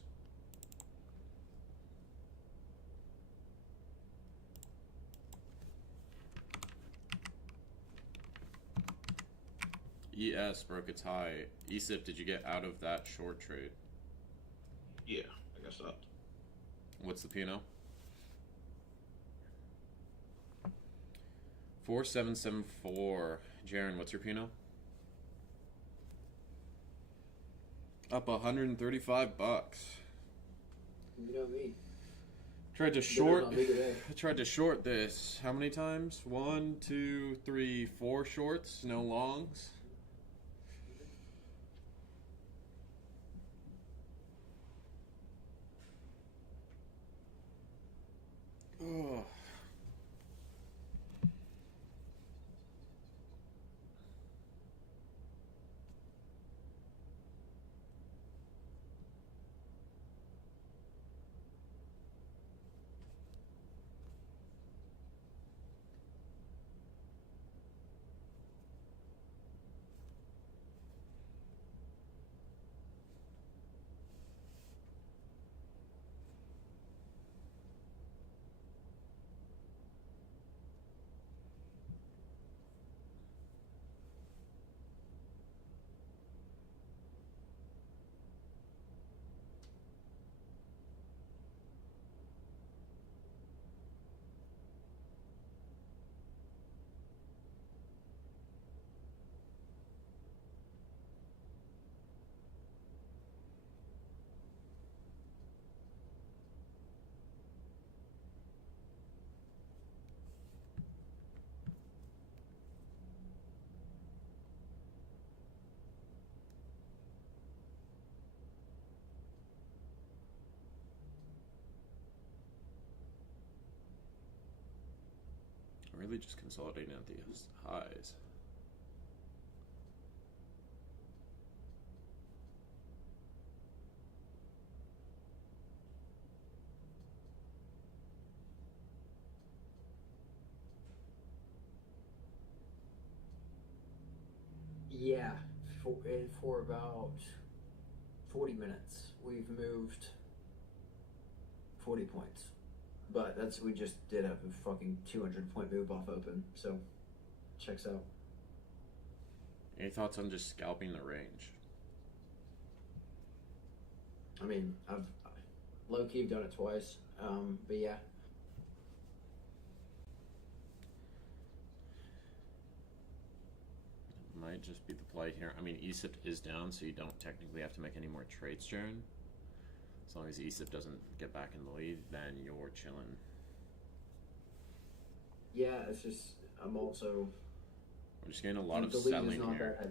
ES broke its high. Ecypt, did you get out of that short trade? Yeah, I guess that. What's the P&L? 4774. Jeron, what's your P&L? Up $135. You know me. Tried to short. I tried to short this. How many times? 1, 2, 3, 4 shorts. No longs. Oh. Really just consolidating at these highs. Yeah, for about 40 minutes, we've moved 40 points. But we just did a fucking 200-point move off open, so checks out. Any thoughts on just scalping the range? I mean, I've low-key done it twice, but yeah. Might just be the play here. I mean, Ecypt is down, so you don't technically have to make any more trades, Jeron. As long as Ecypt doesn't get back in the lead, then you're chilling. Yeah, it's just, I'm also... We're just getting a lot of selling here.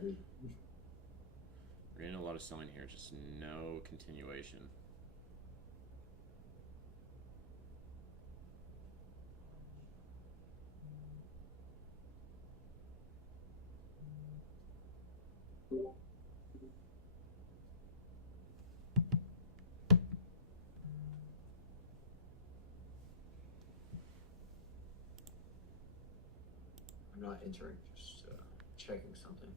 We're getting a lot of selling here, just no continuation. I'm not entering, just checking something.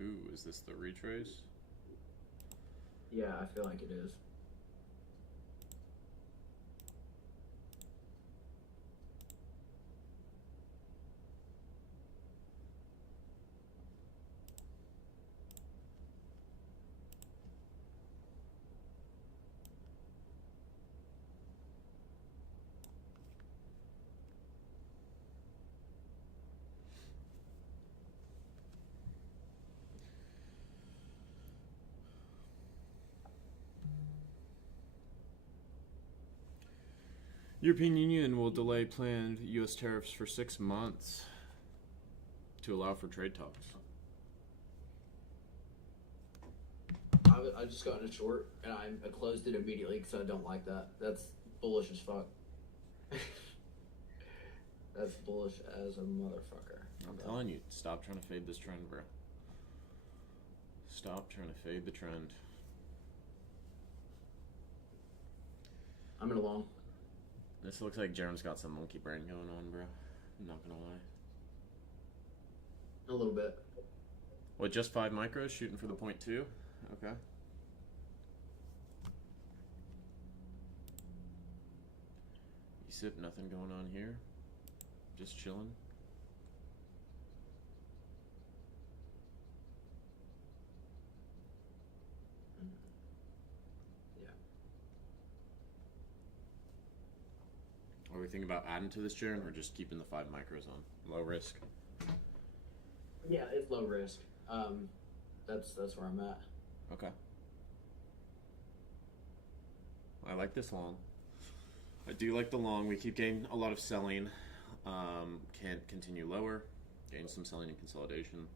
Ooh, is this the retrace? Yeah, I feel like it is. European Union will delay planned U.S. tariffs for 6 months to allow for trade talks. I just got in a short and I closed it immediately because I don't like that. That's bullish as fuck. That's bullish as a motherfucker. I'm telling you, stop trying to fade this trend, bro. Stop trying to fade the trend. I'm in a long. This looks like Jeron's got some monkey brain going on, bro. I'm not gonna lie. A little bit. What, just 5 micros, shooting for the 0.2? Okay. Ecypt, nothing going on here. Just chilling. Yeah. Are we thinking about adding to this, Jeron, or just keeping the 5 micros on? Low risk. Yeah, it's low risk. That's where I'm at. Okay. I like this long. I do like the long. We keep getting a lot of selling. Can't continue lower. Gain some selling and consolidation.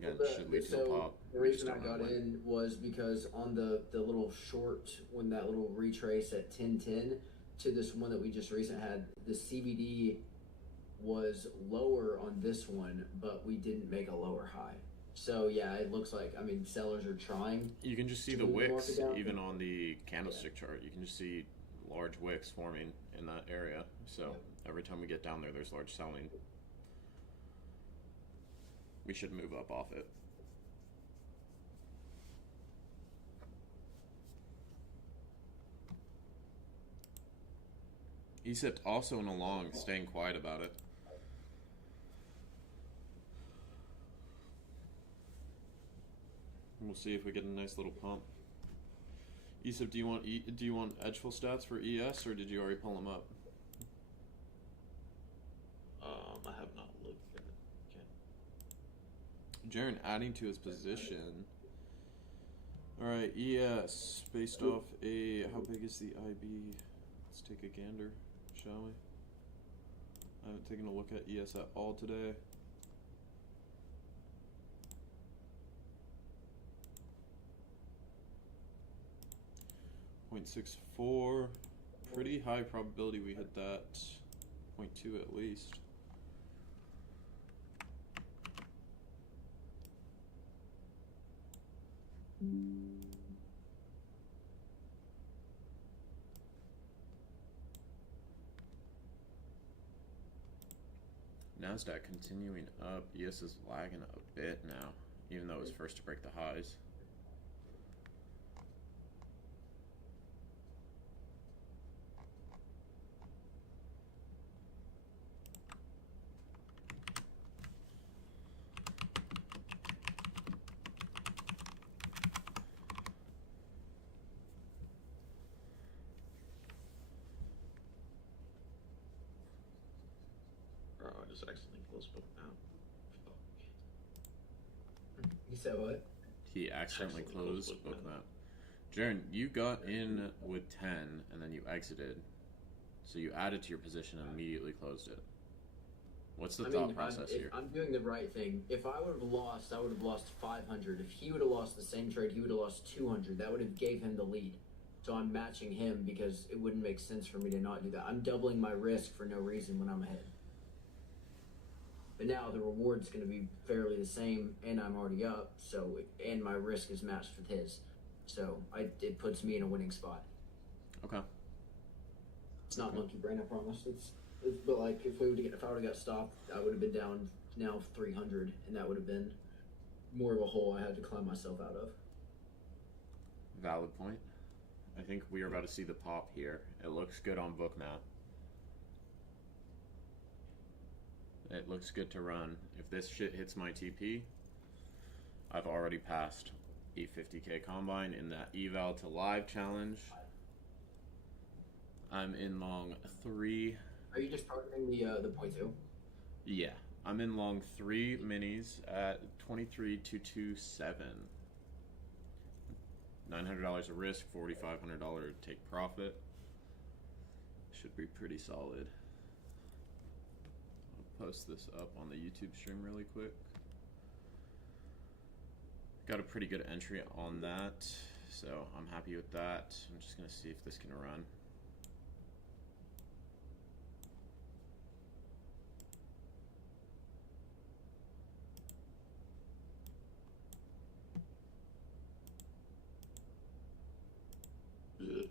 Again, should lead to a pop. The reason I got in was because on the little short, when that little retrace at 1010 to this one that we just recently had, the CBD was lower on this one, but we didn't make a lower high. So yeah, it looks like, I mean, sellers are trying. You can just see the wicks even on the candlestick chart. You can just see large wicks forming in that area. So every time we get down there, there's large selling. We should move up off it. Ecypt also in a long, staying quiet about it. We'll see if we get a nice little pump. Ecypt, do you want edgeful stats for ES, or did you already pull them up? I have not looked at it. Jeron adding to his position. All right, ES based off a, how big is the IB? Let's take a gander, shall we? I haven't taken a look at ES at all today. .64, pretty high probability we hit that. 0.2 at least. NASDAQ continuing up. ES is lagging a bit now, even though it was first to break the highs. Bro, I just accidentally closed book now. Fuck. You said what? He accidentally closed bookmap. Jeron, you got in with 10 and then you exited. So you added to your position and immediately closed it. What's the thought process here? I'm doing the right thing. If I would have lost, I would have lost 500. If he would have lost the same trade, he would have lost 200. That would have gave him the lead. So I'm matching him because it wouldn't make sense for me to not do that. I'm doubling my risk for no reason when I'm ahead. But now the reward's going to be fairly the same, and I'm already up. And my risk is matched with his. So it puts me in a winning spot. Okay. It's not monkey brain, I promise. But like if I would have got stopped, I would have been down now 300, and that would have been more of a hole I had to climb myself out of. Valid point. I think we are about to see the pop here. It looks good on bookmap. It looks good to run. If this shit hits my TP, I've already passed a 50k combine in that eval to live challenge. I'm in long 3. Are you just targeting the .2? Yeah, I'm in long 3 minis at 23,227. $900 of risk, $4,500 take profit. Should be pretty solid. I'll post this up on the YouTube stream really quick. Got a pretty good entry on that, so I'm happy with that. I'm just gonna see if this can run.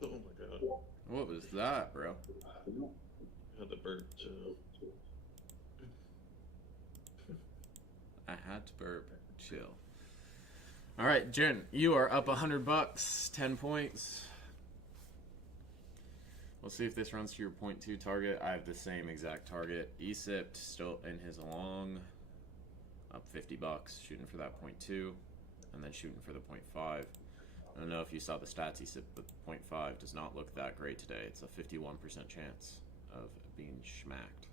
Oh my god. What was that, bro? I had the bird too. I had to burp. Chill. All right, Jen, you are up $100, 10 points. We'll see if this runs to your 0.2 target. I have the same exact target. Ecypt still in his long, up $50, shooting for that 0.2, and then shooting for the 0.5. I don't know if you saw the stats, Ecypt, but 0.5 does not look that great today. It's a 51% chance of being schmacked.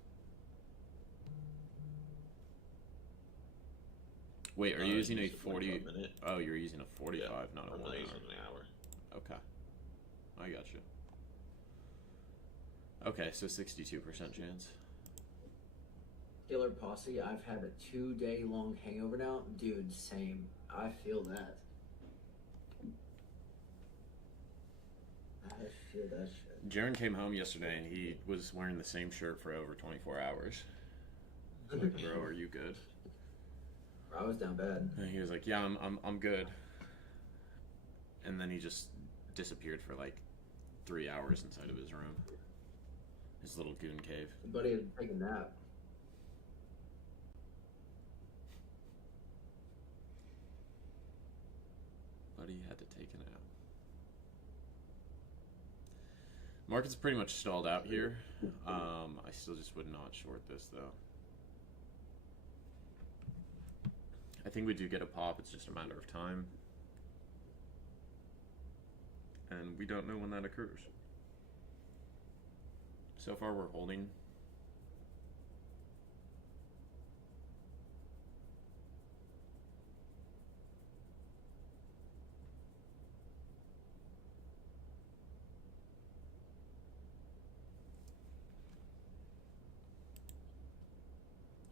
Wait, are you using a 40? Oh, you're using a 45, yeah, not a 1 hour. I'm using an hour. Okay, I got you. Okay, so 62% chance. Killer Posse, I've had a 2-day long hangover now. Dude, same. I feel that. I feel that shit. Jeron came home yesterday and he was wearing the same shirt for over 24 hours. I was like, bro, are you good? I was down bad. And he was like, yeah, I'm good. And then he just disappeared for like 3 hours inside of his room. His little goon cave. Buddy had taken a nap. Buddy had to take a nap. Market's pretty much stalled out here. I still just would not short this though. I think we do get a pop, it's just a matter of time. And we don't know when that occurs. So far we're holding.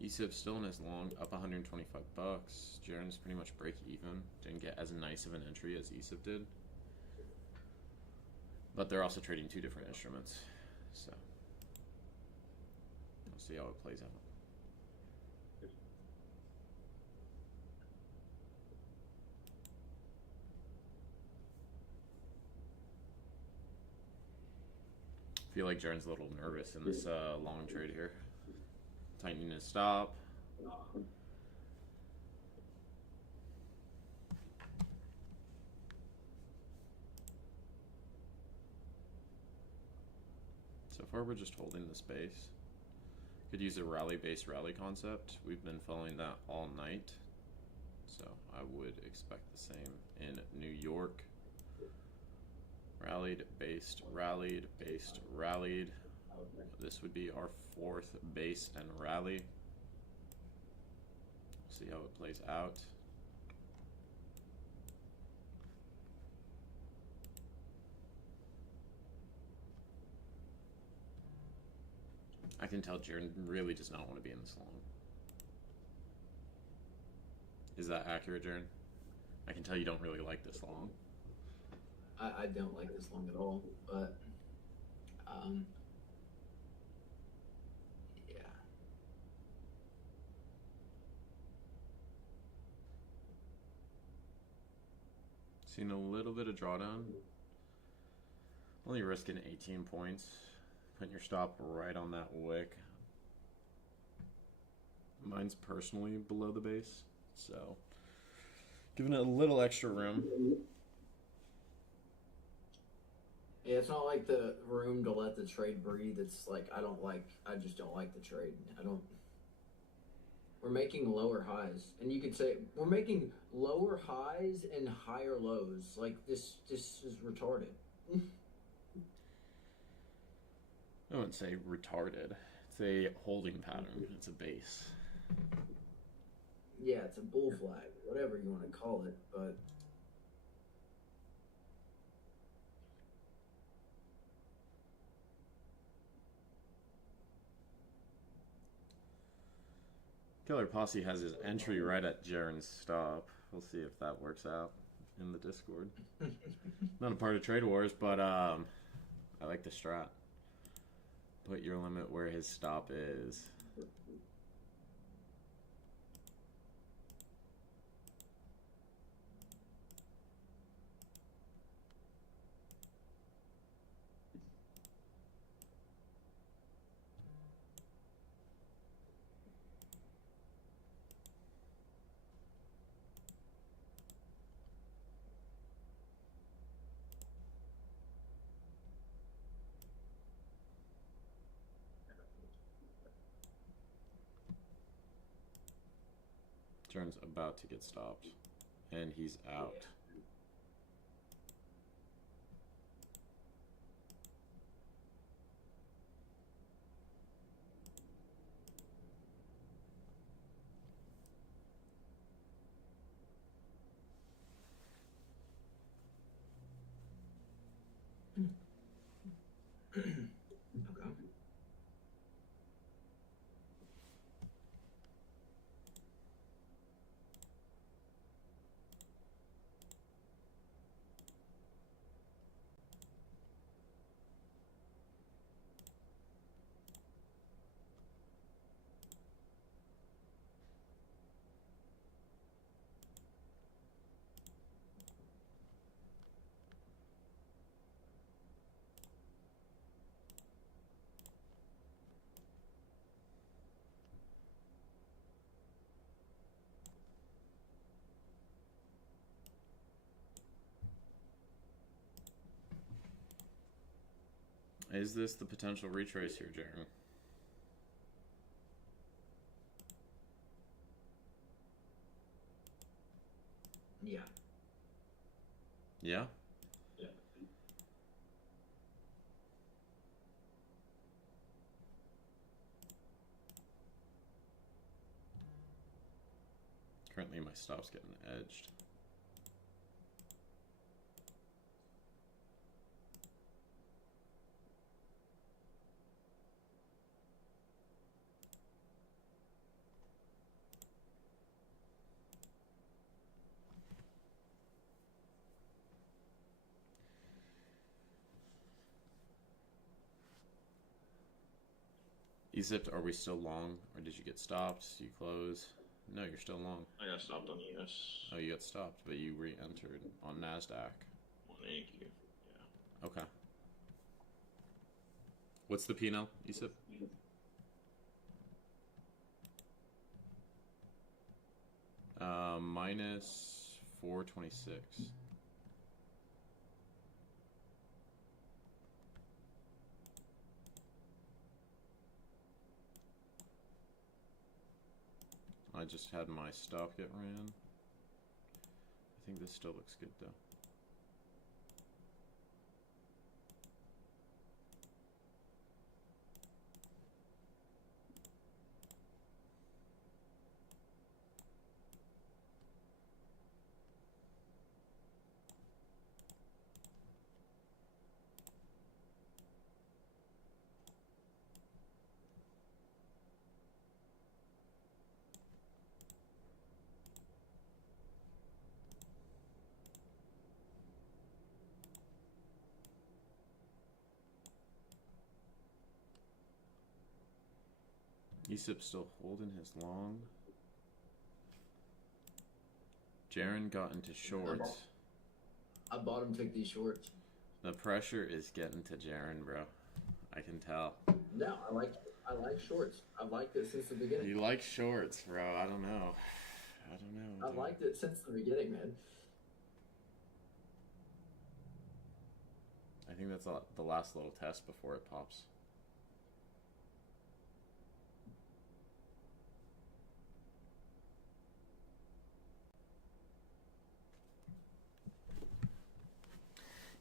Ecypt's still in his long, up $125. Jeron's pretty much break even. Didn't get as nice of an entry as Ecypt did. But they're also trading two different instruments. So we'll see how it plays out. I feel like Jeron's a little nervous in this long trade here. Tightening his stop. So far we're just holding the space. Could use a rally-based rally concept. We've been following that all night. So I would expect the same in New York. Rallied, based, rallied, based, rallied. This would be our fourth base and rally. See how it plays out. I can tell Jeron really does not want to be in this long. Is that accurate, Jeron? I can tell you don't really like this long. I don't like this long at all, but yeah. Seen a little bit of drawdown. Only risking 18 points. Putting your stop right on that wick. Mine's personally below the base, so giving it a little extra room. Yeah, it's not like the room to let the trade breathe. It's like I just don't like the trade. We're making lower highs. And you could say we're making lower highs and higher lows. Like this is retarded. I wouldn't say retarded. It's a holding pattern. It's a base. Yeah, it's a bull flag, whatever you want to call it, but Killer Posse has his entry right at Jeron's stop. We'll see if that works out in the Discord. Not a part of Trade Wars, but I like the strat. Put your limit where his stop is. Jeron's about to get stopped. And he's out. Okay. Is this the potential retrace here, Jeron? Yeah. Yeah? Yeah. Currently my stop's getting edged. Ecypt, are we still long? Or did you get stopped? You close? No, you're still long. I got stopped on ES. Oh, you got stopped, but you re-entered on NASDAQ. On AQ. Yeah. Okay. What's the P&L, Ecypt? Minus 426. I just had my stop get ran. I think this still looks good though. Ecypt still holding his long. Jeron got into shorts. I bought him, took these shorts. The pressure is getting to Jeron, bro. I can tell. No, I like shorts. I've liked it since the beginning. You like shorts, bro. I don't know. I've liked it since the beginning, man. I think that's the last little test before it pops.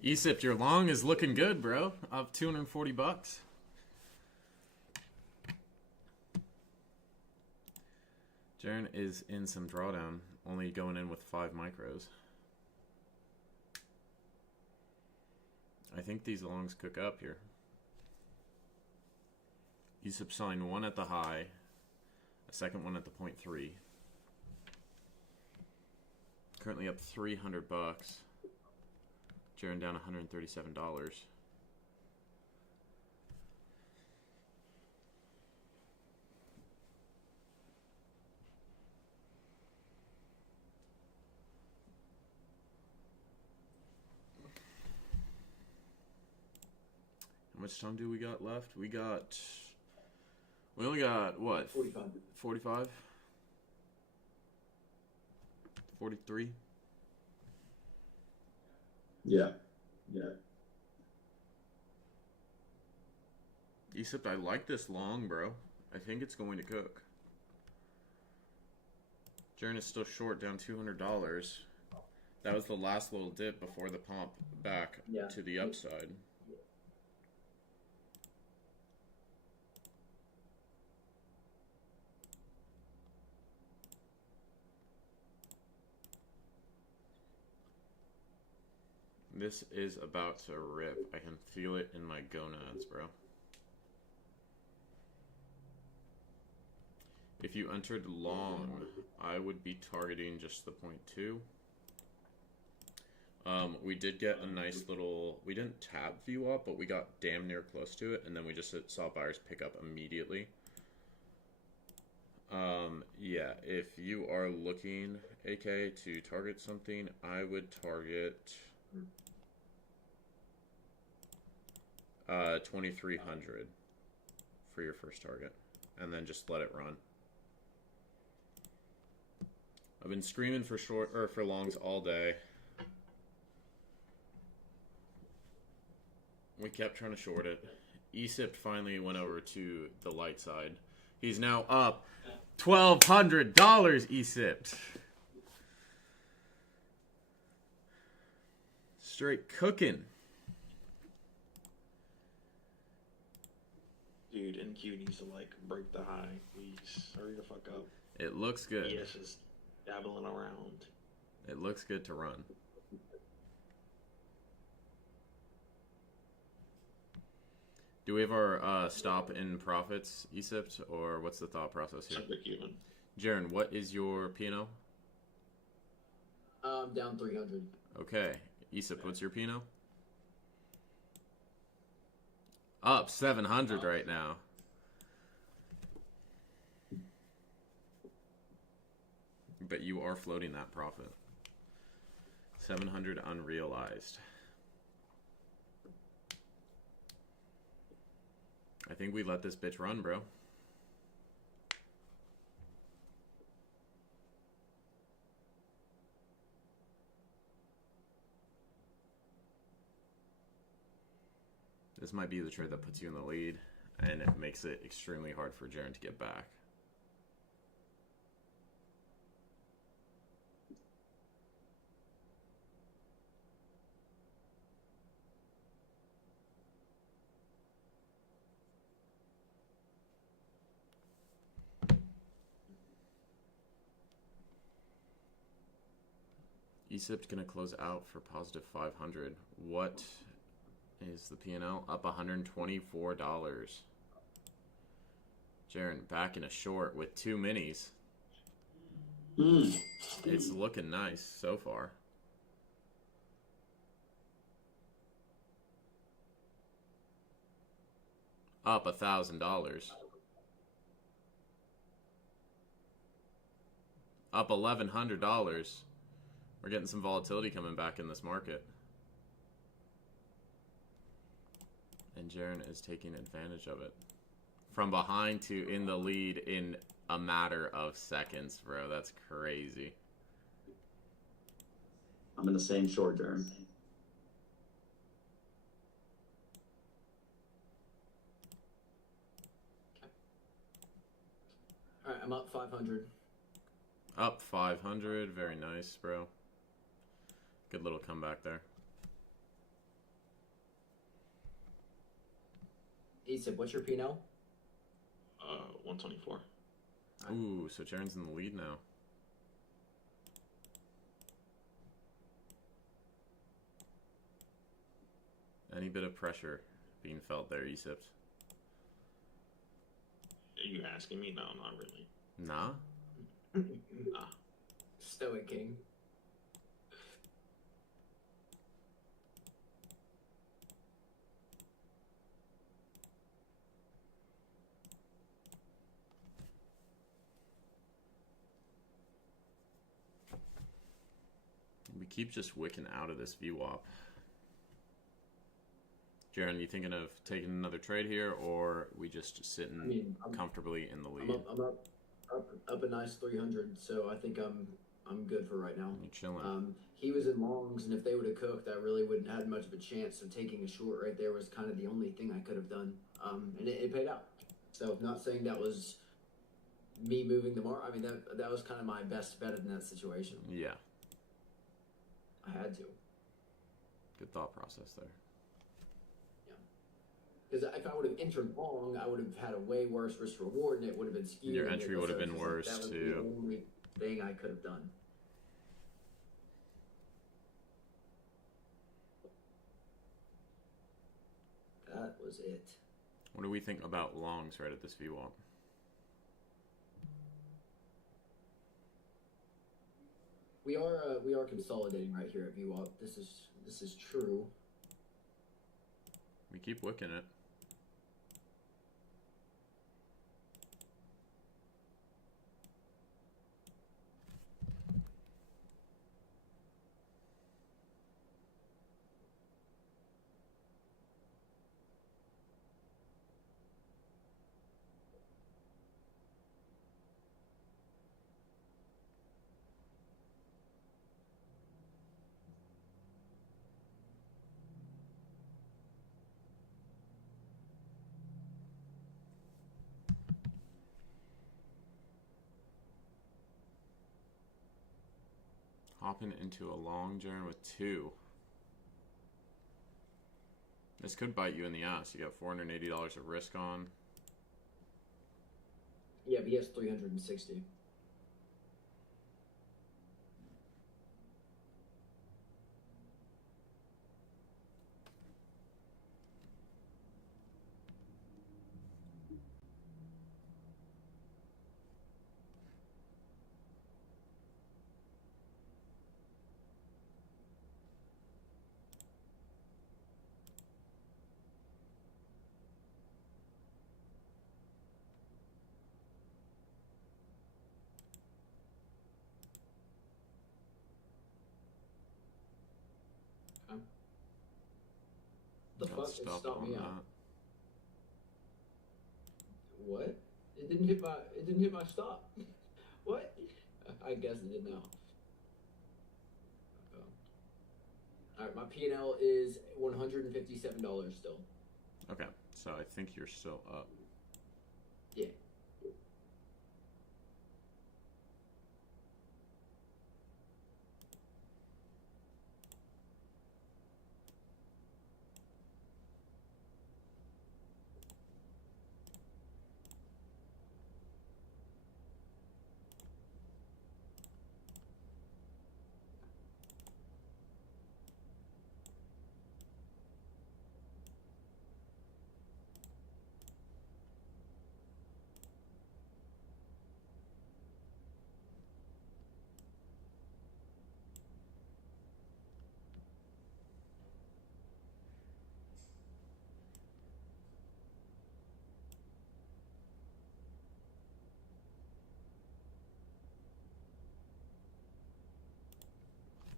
Ecypt, your long is looking good, bro. Up $240. Jeron is in some drawdown, only going in with 5 micros. I think these longs cook up here. Ecypt signed one at the high, a second one at the 0.3. Currently up $300. Jeron down $137. How much time do we got left? We only got what? 45. 45? 43? Yeah. Ecypt, I like this long, bro. I think it's going to cook. Jeron is still short, down $200. That was the last little dip before the pump back to the upside. This is about to rip. I can feel it in my gonads, bro. If you entered long, I would be targeting just the 0.2. We did get a nice little, we didn't tap view up, but we got damn near close to it, and then we just saw buyers pick up immediately. Yeah, if you are looking, AK, to target something, I would target 2,300 for your first target, and then just let it run. I've been screaming for for longs all day. We kept trying to short it. Ecypt finally went over to the light side. He's now up $1,200, Ecypt. Straight cooking. Dude, NQ needs to like break the high, please. Hurry the fuck up. It looks good. Yes, is dabbling around. It looks good to run. Do we have our stop in profits, Ecypt, or what's the thought process here? Jeron, what is your P&L? Down 300. Okay. Ecypt, what's your P&L? Up 700 right now. But you are floating that profit. 700 unrealized. I think we let this bitch run, bro. This might be the trade that puts you in the lead, and it makes it extremely hard for Jeron to get back. Ecypt gonna close out for positive 500. What is the P&L? Up $124. Jeron back in a short with 2 minis. It's looking nice so far. Up $1,000. Up $1,100. We're getting some volatility coming back in this market. And Jeron is taking advantage of it. From behind to in the lead in a matter of seconds, bro. That's crazy. I'm in the same short, Jeron. All right, I'm up 500. Up 500. Very nice, bro. Good little comeback there. Ecypt, what's your P&L? 124. Ooh, so Jeron's in the lead now. Any bit of pressure being felt there, Ecypt? Are you asking me? No, not really. Nah? Nah. Stoic King. We keep just wicking out of this VWAP. Jeron, you thinking of taking another trade here, or we just sitting comfortably in the lead? I'm up a nice 300, so I think I'm good for right now. You're chilling. He was in longs, and if they would have cooked, I really wouldn't have had much of a chance. So taking a short right there was kind of the only thing I could have done, and it paid out. So not saying that was me moving the mark. I mean, that was kind of my best bet in that situation. Yeah. I had to. Good thought process there. Because if I would have entered long, I would have had a way worse risk reward, and it would have been skewed. Your entry would have been worse that was too. The only thing I could have done. That was it. What do we think about longs right at this VWAP? We are consolidating right here at VWAP. This is true. We keep wicking it. Hopping into a long, Jeron, with 2. This could bite you in the ass. You got $480 of risk on. Yeah, but he has 360. The Got fuck? It stopped stopped on me that. out. What? It didn't hit my stop. What? I guess it did now. Alright, my P&L is $157 still. Okay, so I think you're still up. Yeah.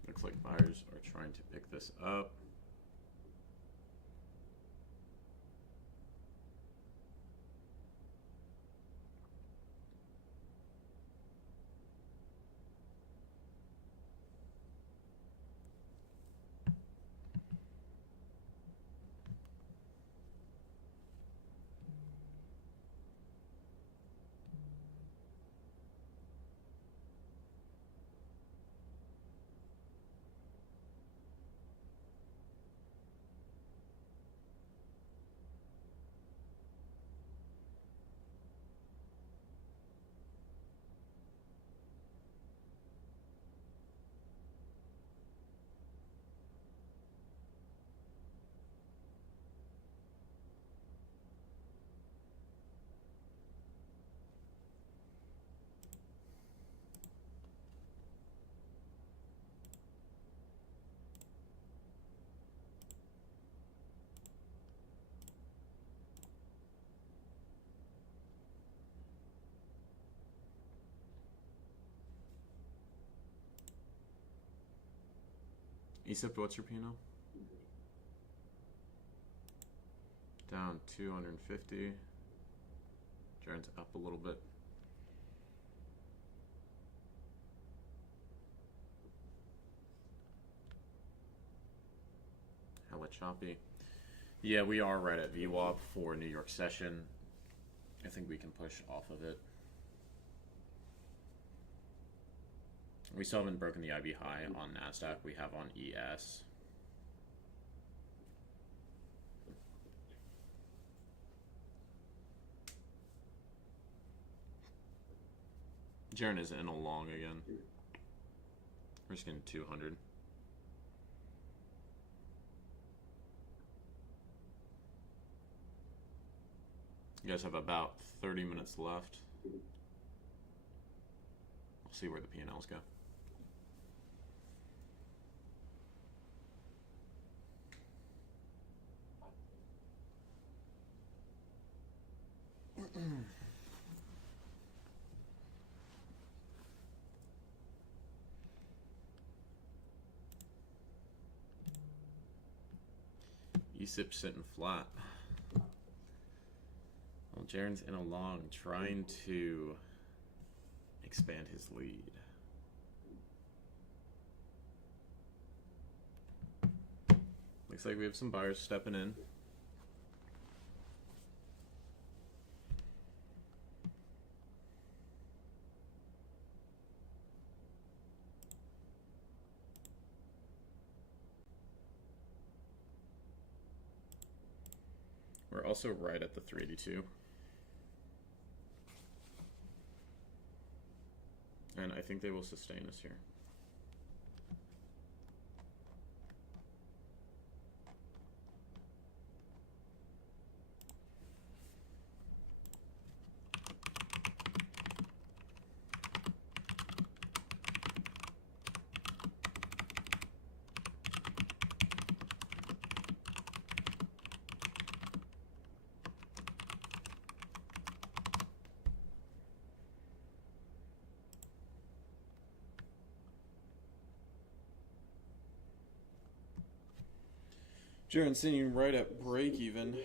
Looks like buyers are trying to pick this up. Ecypt, what's your P&L? Down 250. Jeron's up a little bit. Hella choppy. Yeah, we are right at VWAP for New York session. I think we can push off of it. We still haven't broken the IB high on NASDAQ. We have on ES. Jeron is in a long again. We're just getting 200. You guys have about 30 minutes left. We'll see where the P&Ls go. Ecypt sitting flat. Well, Jeron's in a long, trying to expand his lead. Looks like we have some buyers stepping in. We're also right at the 382. And I think they will sustain us here. Jeron sitting right at break even,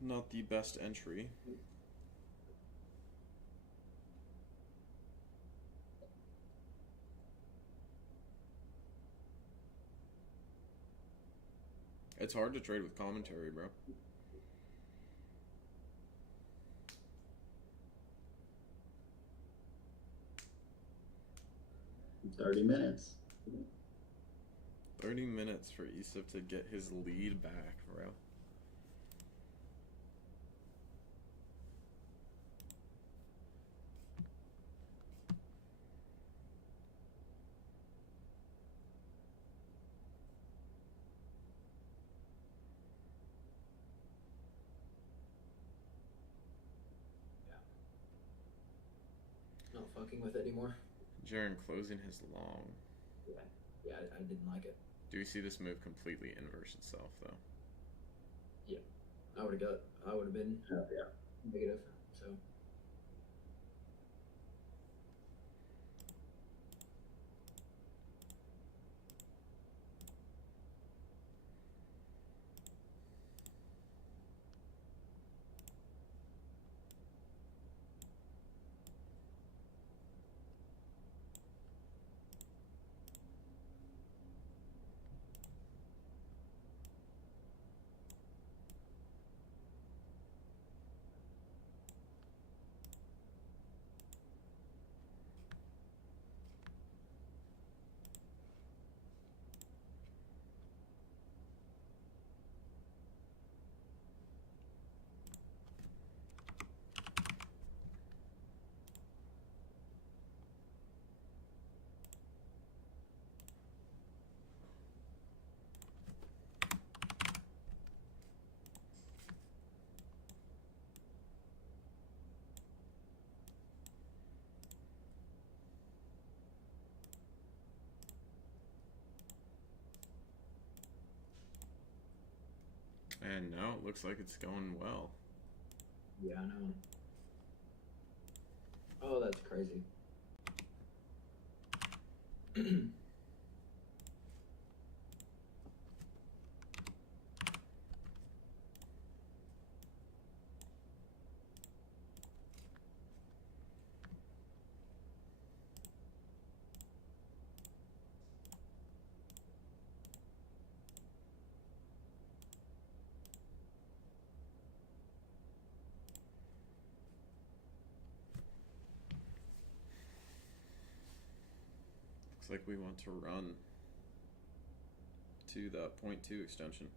not the best entry. It's hard to trade with commentary, bro. $30 minutes. 30 minutes for Ecypt to get his lead back, bro. Not fucking with it anymore. Jeron closing his long. Yeah, I didn't like it. Do we see this move completely inverse itself, though? Yeah, I would have been negative. So And now it looks like it's going well. yeah, I know. Oh, that's crazy. Looks like we want to run to the 0.2 extension.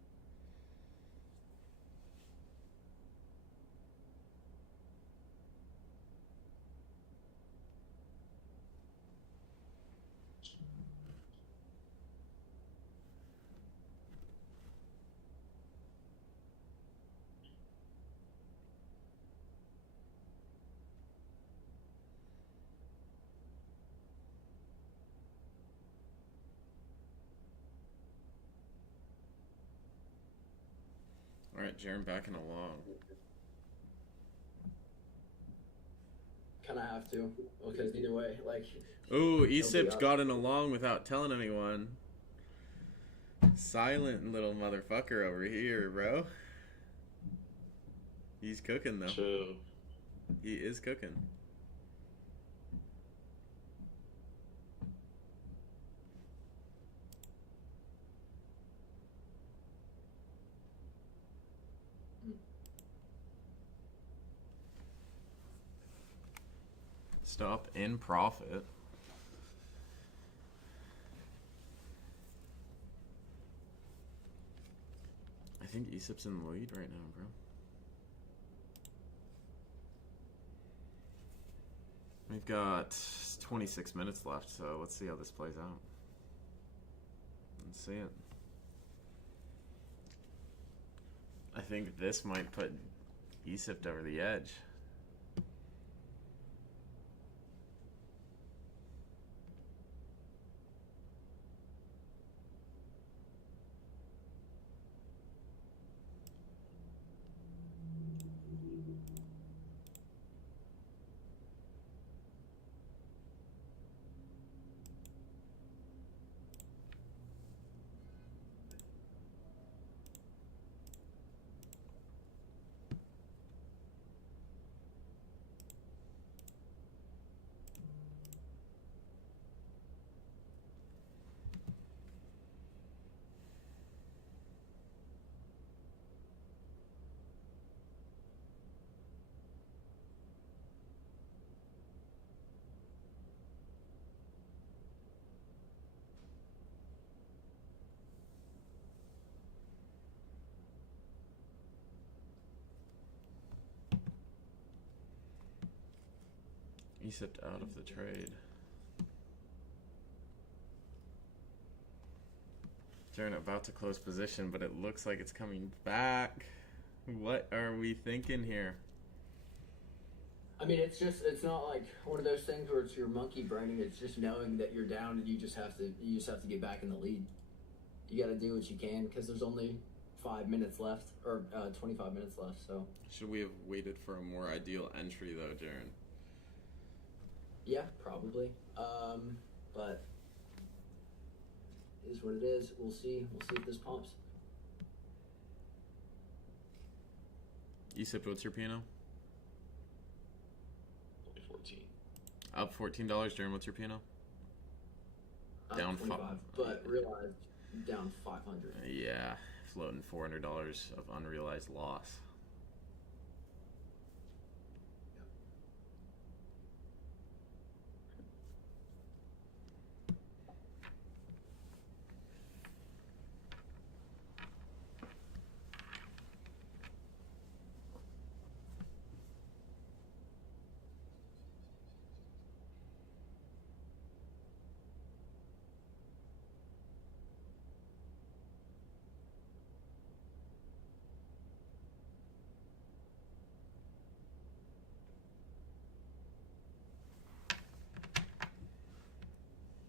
All right, Jeron backing along. Kind of have to, because either way, like. Ooh, Ecypt got in along without telling anyone. Silent little motherfucker over here, bro. He's cooking though. Chill. He is cooking. Stop in profit. I think Ecypt's in the lead right now, bro. We've got 26 minutes left, so let's see how this plays out. Let's see it. I think this might put Ecypt over the edge. Ecypt out of the trade. Jeron about to close position, but it looks like it's coming back. What are we thinking here? I mean, it's not like one of those things where it's your monkey braining. It's just knowing that you're down and you just have to get back in the lead. You got to do what you can because there's only 5 minutes left, or 25 minutes left. So should we have waited for a more ideal entry though, Jeron? Yeah, probably. But it is what it is. We'll see. We'll see if this pumps. Ecypt, what's your P&L? 14. Up $14. Jeron, what's your P&L? Down 25, but realized down 500. Yeah, floating $400 of unrealized loss.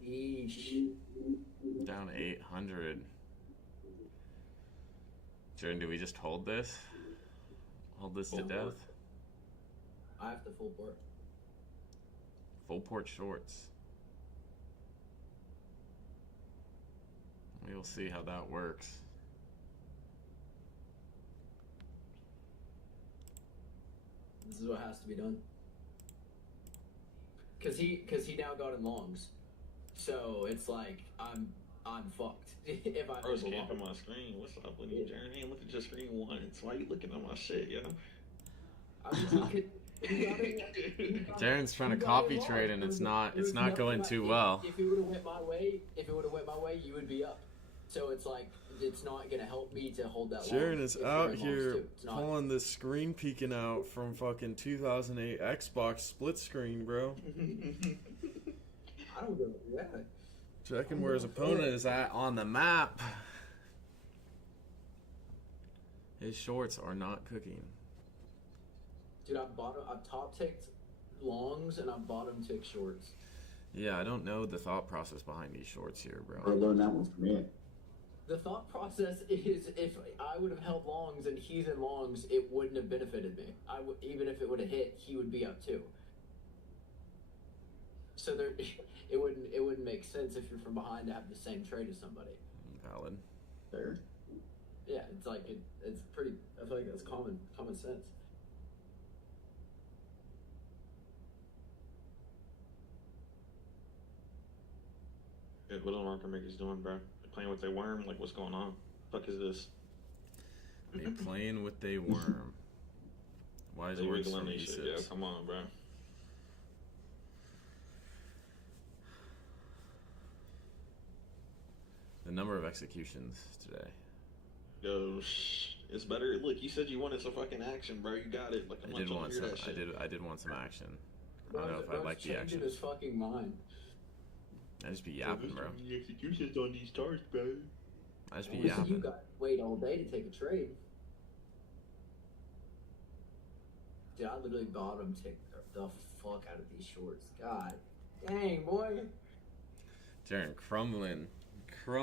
Eesh. Down 800. Jeron, do we just hold this? Hold this to death? I have to full port. Full port shorts. We'll see how that works. This is what has to be done. Cause he now got in longs, so it's like I'm fucked if I. I was camping my screen. What's up with you, Jeron? Hey, look at your screen once. Why you looking at my shit, yo? I mean, Jaren's trying to copy trade, and it's not going too well. If it would have went my way, you would be up. So it's like it's not gonna help me to hold that. Jaren is out here pulling the screen peeking out from fucking 2008 Xbox split screen, bro. I don't give a shit. Checking where his opponent is at on the map. His shorts are not cooking. Dude, I've top ticked longs and I've bottom ticked shorts. Yeah, I don't know the thought process behind these shorts here, bro. Or learn that one from me. The thought process is if I would have held longs and he's in longs, it wouldn't have benefited me. Even if it would have hit, he would be up too. So it wouldn't make sense if you're from behind to have the same trade as somebody. Valid. Fair. Yeah, it's like it's pretty. I feel like that's common sense. Dude, what are the market makers doing, bro? They're playing with their worm? Like, what's going on? The fuck is this? They playing with their worm. Wise They words wiggling from this shit, Ecypt. yo. Come on, bro. The number of executions today. Yo, it's better. Look, you said you wanted some fucking action, bro. You got it. Like, I'm I did not want trying some. to hear that shit. I did want some action. I don't know if I like the action. Changing his fucking mind. I just be yapping, bro. Executions on these stars, bro. I just be You yapping. got to wait all day to take a trade. Dude, I literally bottom ticked the fuck out of these shorts. God dang, boy. Jaren crumbling. I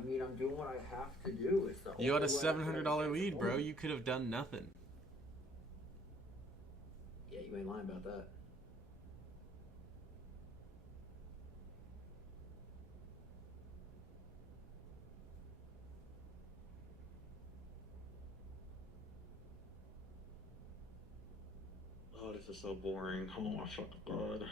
mean, I'm doing what I have to do. It's the You had a only way I can $700 lead, bro. afford. You could have done nothing. Yeah, you ain't lying about that. Oh, this is so boring. Oh my fucking god.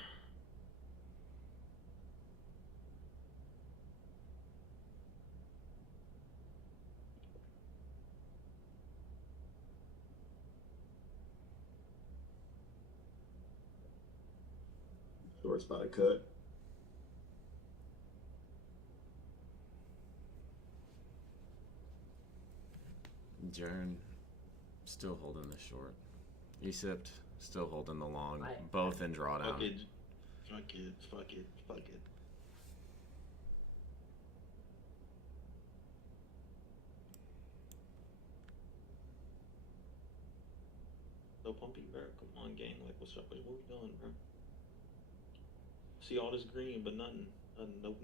Shorts by the cut. Jaren still holding the short. Ecypt still holding the long. I- Both in drawdown. Fuck it. Fuck it. Fuck it. Fuck it. So pumpy, bro. Come on, gang. Like, what's up? What we doing, bro? See all this green, but nothing.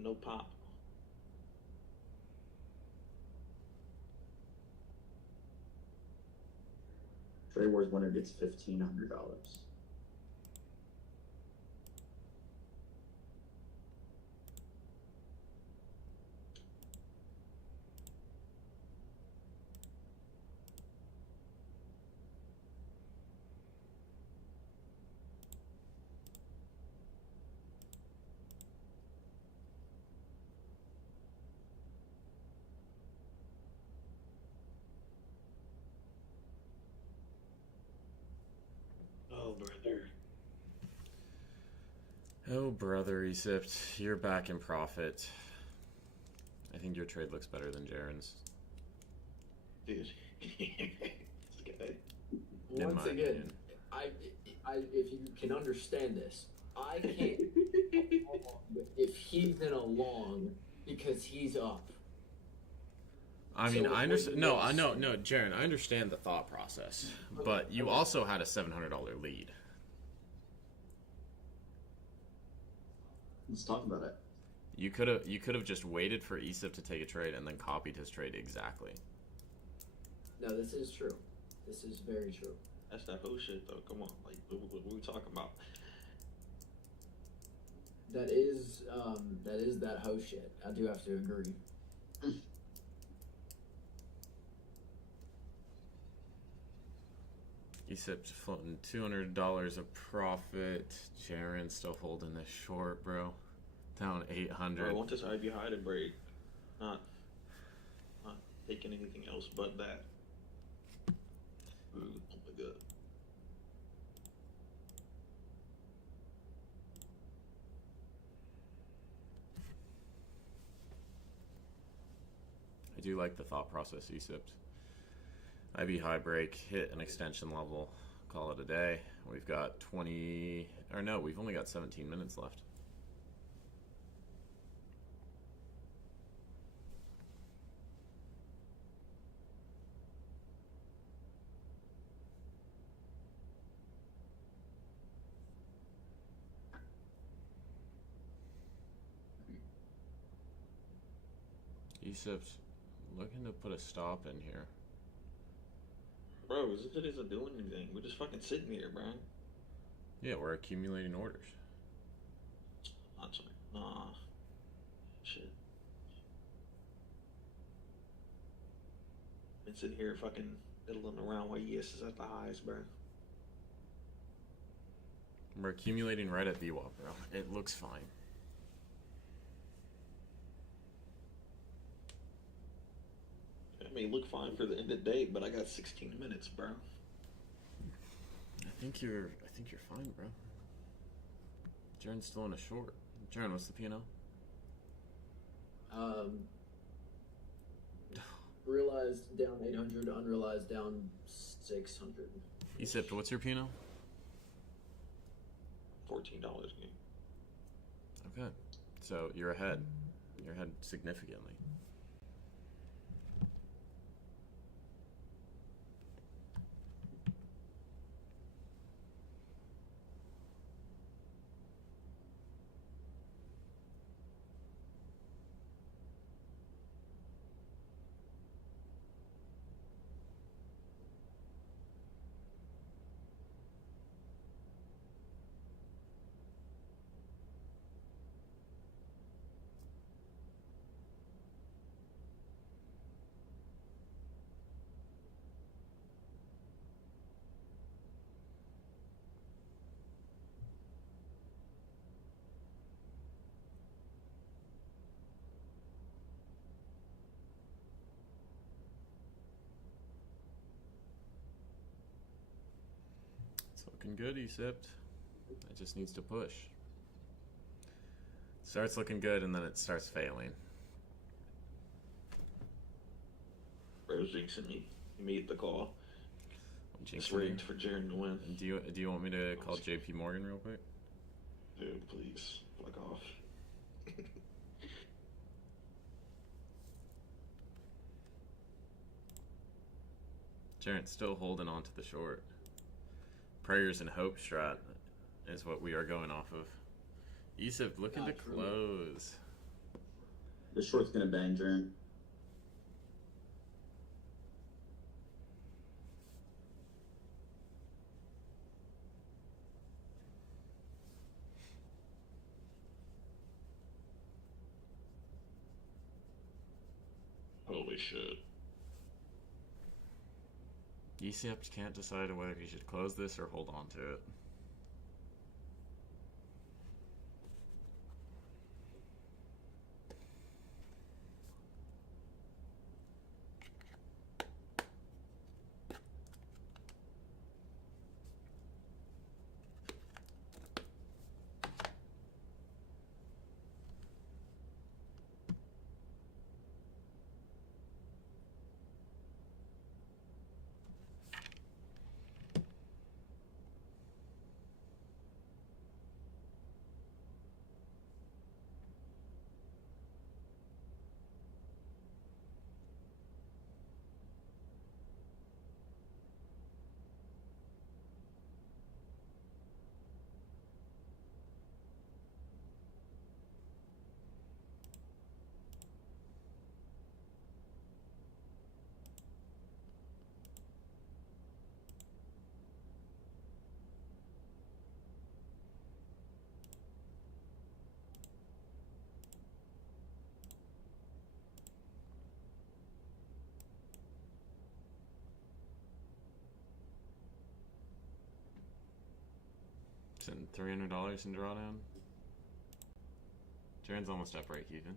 No pop. Trade Wars winner gets $1,500. Oh, brother. Oh, brother Ecypt, you're back in profit. I think your trade looks better than Jaren's. Dude. This guy. In Once my again, opinion. if you can understand this, I can't if he's in a long because he's up. I mean, So I it understand. wouldn't No, make I know, sense. no, Jaren. I understand the thought process, Okay, but you okay. also had a $700 lead. Let's talk about it. You could have just waited for Ecypt to take a trade and then copied his trade exactly. No, this is true. This is very true. That's that whole shit, though. Come on. Like, what we talking about? That is that hoe shit. I do have to agree. Ecypt floating $200 of profit. Jaren still holding this short, bro. Down 800. Bro, I want this IB high to break. Not taking anything else but that. Oh my good. I do like the thought process, Ecypt. IB high break, hit an extension level, call it a day. We've got 20, or no, we've only got 17 minutes left. Ecypt looking to put a stop in here. Bro, Ecypt isn't doing anything. We're just fucking sitting here, bro. Yeah, we're accumulating orders. That's right. Nah. Shit. Been sitting here fucking fiddling around while ES is at the highs, bro. We're accumulating right at VWAP, bro. It looks fine. I mean, look fine for the end of the day, but I got 16 minutes, bro. I think you're fine, bro. Jeron's still in a short. Jeron, what's the P&L? Realized down 800, unrealized down 600. Ecypt, what's your P&L? $14 game. Okay. So you're ahead. You're ahead significantly. Looking good, Ecypt. It just needs to push. Starts looking good and then it starts failing. Bro's jinxing me. He made the call. Just rigged for Jeron to win. Do you want me to call JP Morgan real quick? Dude, please. Fuck off. Jeron's still holding on to the short. Prayers and hope strat is what we are going off of. Ecypt looking to close. The short's gonna bang, Jeron. Holy shit. Ecypt can't decide whether he should close this or hold on to it. Sitting $300 in drawdown. Jeron's almost at break even.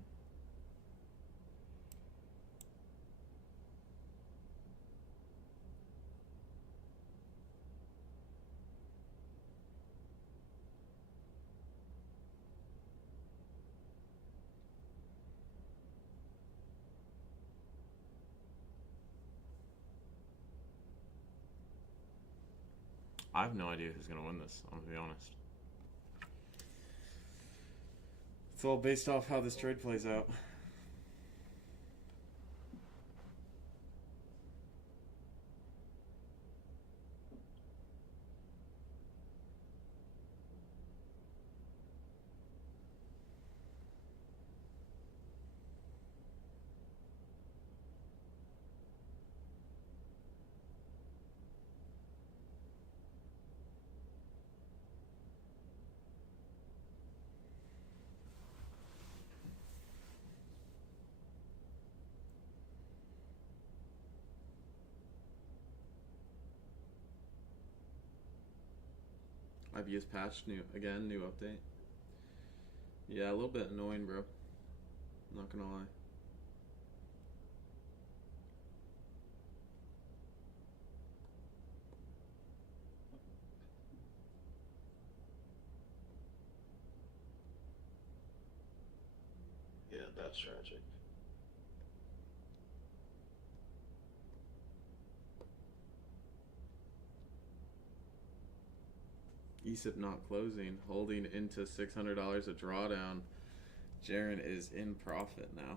I have no idea who's going to win this, I'm going to be honest. It's all based off how this trade plays out. IBS patch, new update. Yeah, a little bit annoying, bro. Not gonna lie. Yeah, that's tragic. Ecypt not closing, holding into $600 a drawdown. Jeron is in profit now.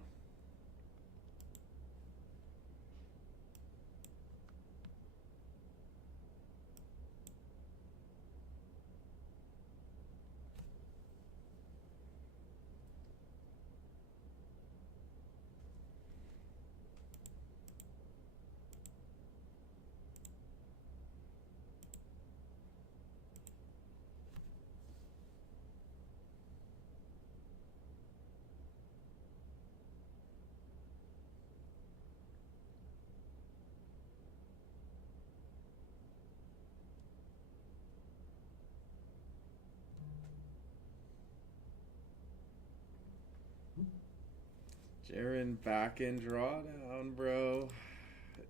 Jeron back in drawdown, bro.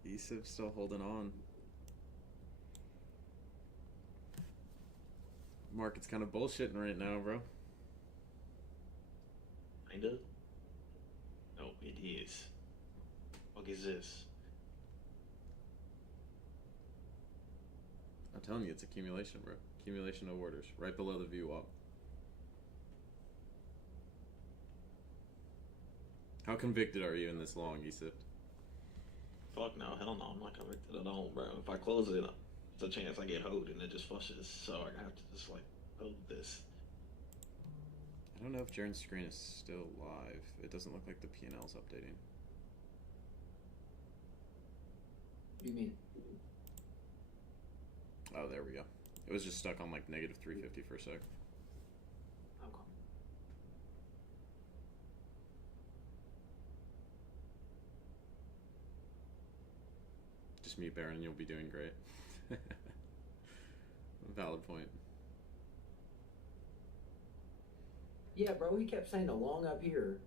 Ecypt still holding on. Market's kind of bullshitting right now, bro. Kinda? No, it is. What is this? I'm telling you, it's accumulation, bro. Accumulation of orders. Right below the VWAP. How convicted are you in this long, Ecypt? Fuck no, hell no, I'm not convicted at all, bro. If I close it, it's a chance I get hold and it just flushes, so I have to just like hold this. I don't know if Jeron's screen is still live. It doesn't look like the P&L's updating. What do you mean? Oh, there we go. It was just stuck on like negative 350 for a sec. Okay. Just mute Baron and you'll be doing great. Valid point. Yeah, bro, he kept saying the long up here.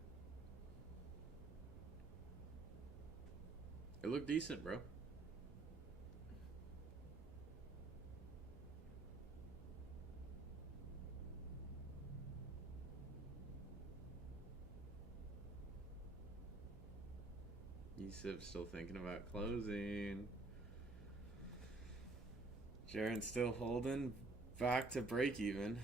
It looked decent, bro. Ecypt's still thinking about closing. Jeron's still holding. Back to break even.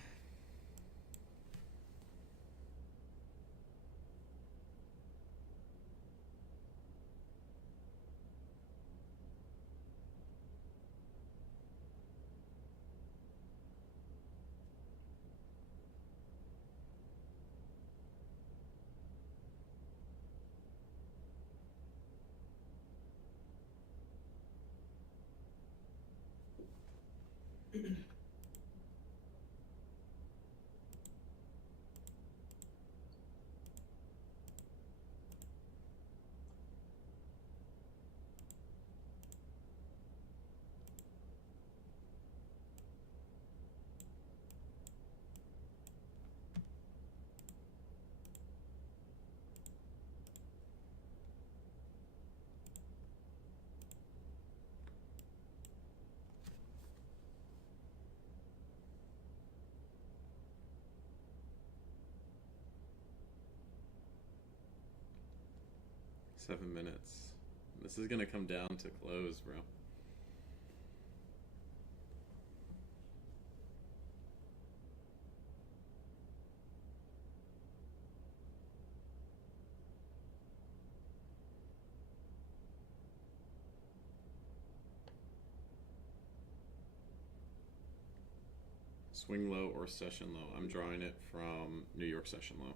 Seven minutes. This is gonna come down to close, bro. Swing low or session low? I'm drawing it from New York session low.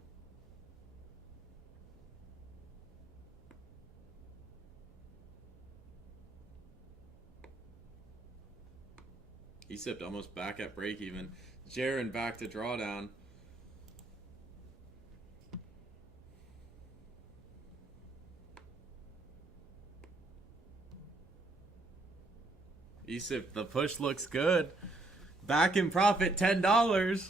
Ecypt almost back at break even. Jeron back to drawdown. Ecypt, the push looks good. Back in profit, $10.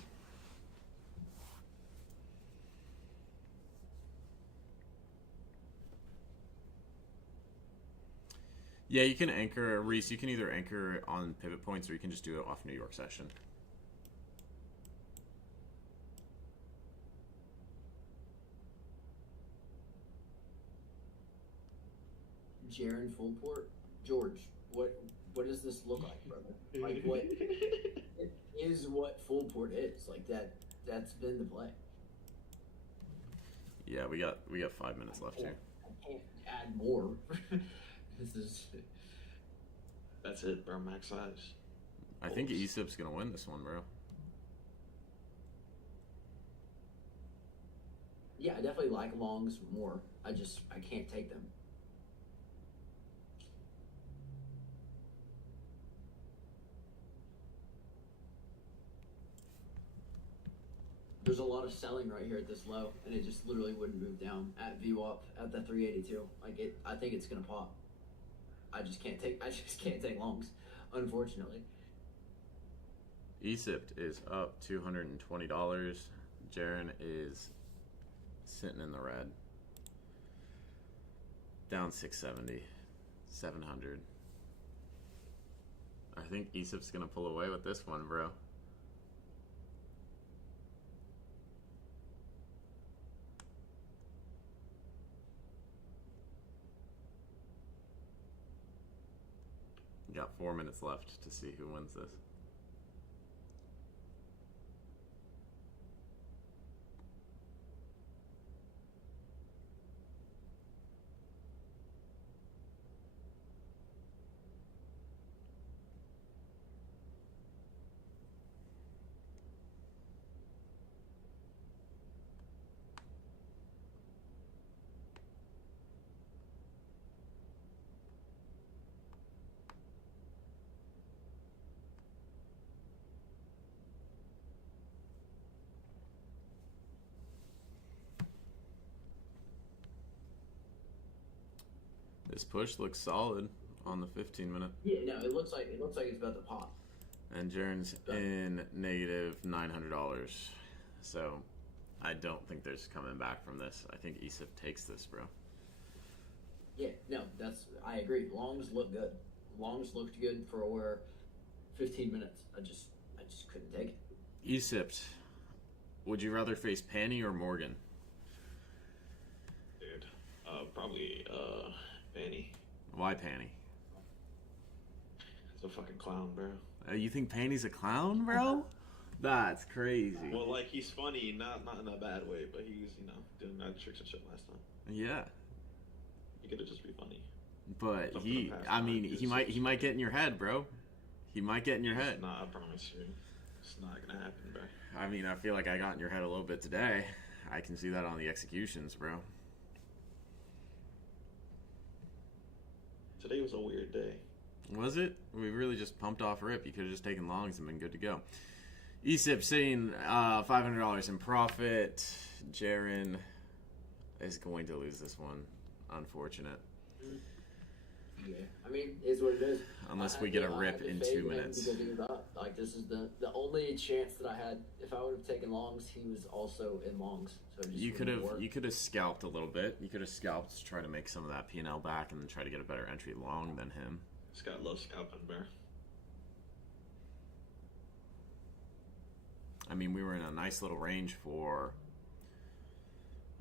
Yeah, you can anchor, Reese, you can either anchor on pivot points or you can just do it off New York session. Jeron full port? George, what does this look like, brother? Like, what it is what full port is. Like, that's been the play. Yeah, we got 5 minutes left here. I can't add more. That's it, bro. Max size. I think Ecypt's gonna win this one, bro. Yeah, I definitely like longs more. I can't take them. There's a lot of selling right here at this low, and it just literally wouldn't move down at VWAP at the 382. Like it, I think it's gonna pop. I just can't take longs, unfortunately. Ecypt is up $220. Jeron is sitting in the red. Down 670. 700. I think Ecypt's gonna pull away with this one, bro. Got 4 minutes left to see who wins this. This push looks solid on the 15-minute. Yeah, no, it looks like it's about to pop. And Jeron's in negative $900. So I don't think there's coming back from this. I think Ecypt takes this, bro. Yeah, no, I agree. Longs look good. Longs looked good for 15 minutes. I just couldn't take it. Ecypt, would you rather face Panny or Morgan? Dude, probably Panny. Why Panny? He's a fucking clown, bro. You think Panny's a clown, bro? That's crazy. Well, like, he's funny, not in a bad way, but he was, doing mad tricks and shit last time. Yeah. He could have just be funny. But he might get in your head, bro. He might get in your head. Nah, I promise you. It's not gonna happen, bro. I mean, I feel like I got in your head a little bit today. I can see that on the executions, bro. Today was a weird day. Was it? We really just pumped off rip. You could have just taken longs and been good to go. Ecypt sitting $500 in profit. Jeron is going to lose this one. Unfortunate. Yeah, I mean, it's what it is. Unless we get a rip in 2 minutes. Like, this is the only chance that I had. If I would have taken longs, he was also in longs. So it just you could have scalped a little bit. You could have scalped to try to make some of that P&L back and then try to get a better entry long than him. Scott loves scalping, bro. I mean, we were in a nice little range for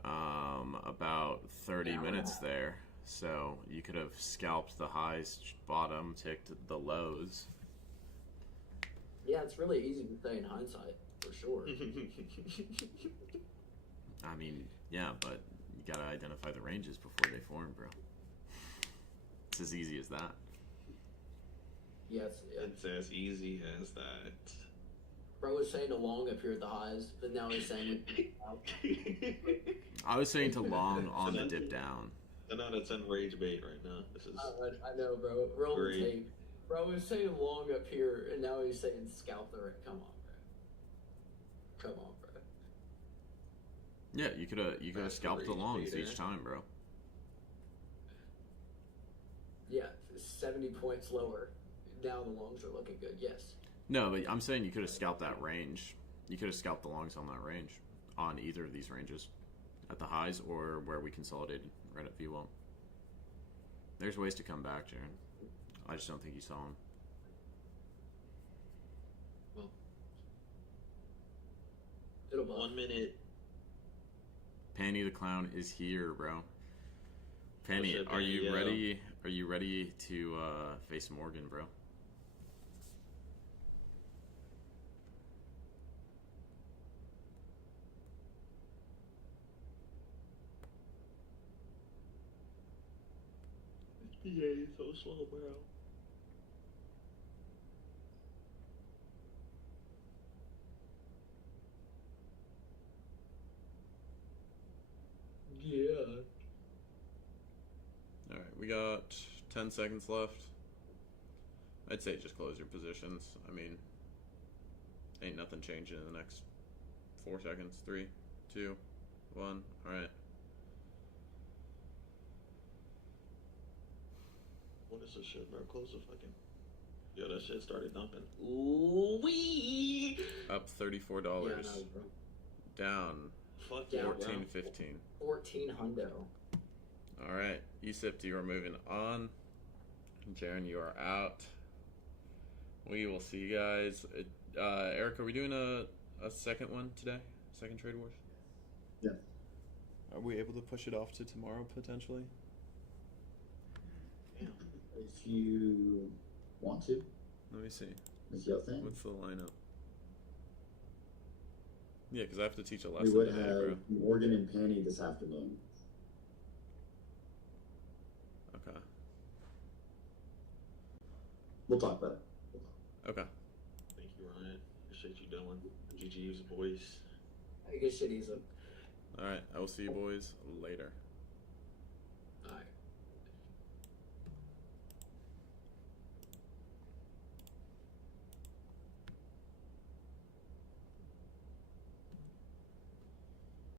about 30 minutes there. So you could have scalped the highs, bottom, ticked the lows. Yeah, it's really easy to say in hindsight, for sure. I mean, yeah, but you gotta identify the ranges before they form, bro. It's as easy as that. Yes, it's as easy as that. Bro was saying to long up here at the highs, but now he's saying I was saying to long on the dip down. 10 out of 10 rage bait right now. This is. I know, bro. Roll the Great. tape. Bro was saying long up here, and now he's saying scalp the right. Come on, bro. Come on, bro. Yeah, you could have scalped the longs each time, bro. Yeah, 70 points lower. Now the longs are looking good. Yes. No, but I'm saying you could have scalped that range. You could have scalped the longs on that range, on either of these ranges, at the highs or where we consolidated right at V1. There's ways to come back, Jeron. I just don't think you saw them. Well, it'll buff. 1 minute. Penny the Clown is here, bro. Penny, What's up, are you Penny? ready? Are you ready to face Morgan, bro? Yeah, you're so slow, bro. Yeah. All right, we got 10 seconds left. I'd say just close your positions. I mean, ain't nothing changing in the next 4 seconds. 3, 2, 1. All right. What is this shit, bro? Close the fucking. Yo, that shit started dumping. Ooh wee. Up $34. Yeah, no, bro. Down Fuck yeah, 14, bro. 15. 14 hundo. All right, Ecypt, you are moving on. Jeron, you are out. We will see you guys. Eric, are we doing a second one today? Second Trade Wars? Yeah. Are we able to push it off to tomorrow potentially? If you want to, Let me see. it's your thing. What's the lineup? Yeah, because I have to teach a We lesson would today, have bro. Morgan and Penny this afternoon. Okay. We'll talk about it. Okay. Thank you, Ryan. Appreciate you doing. GG's boys. I guess shit, he's a All right. I will see you boys later.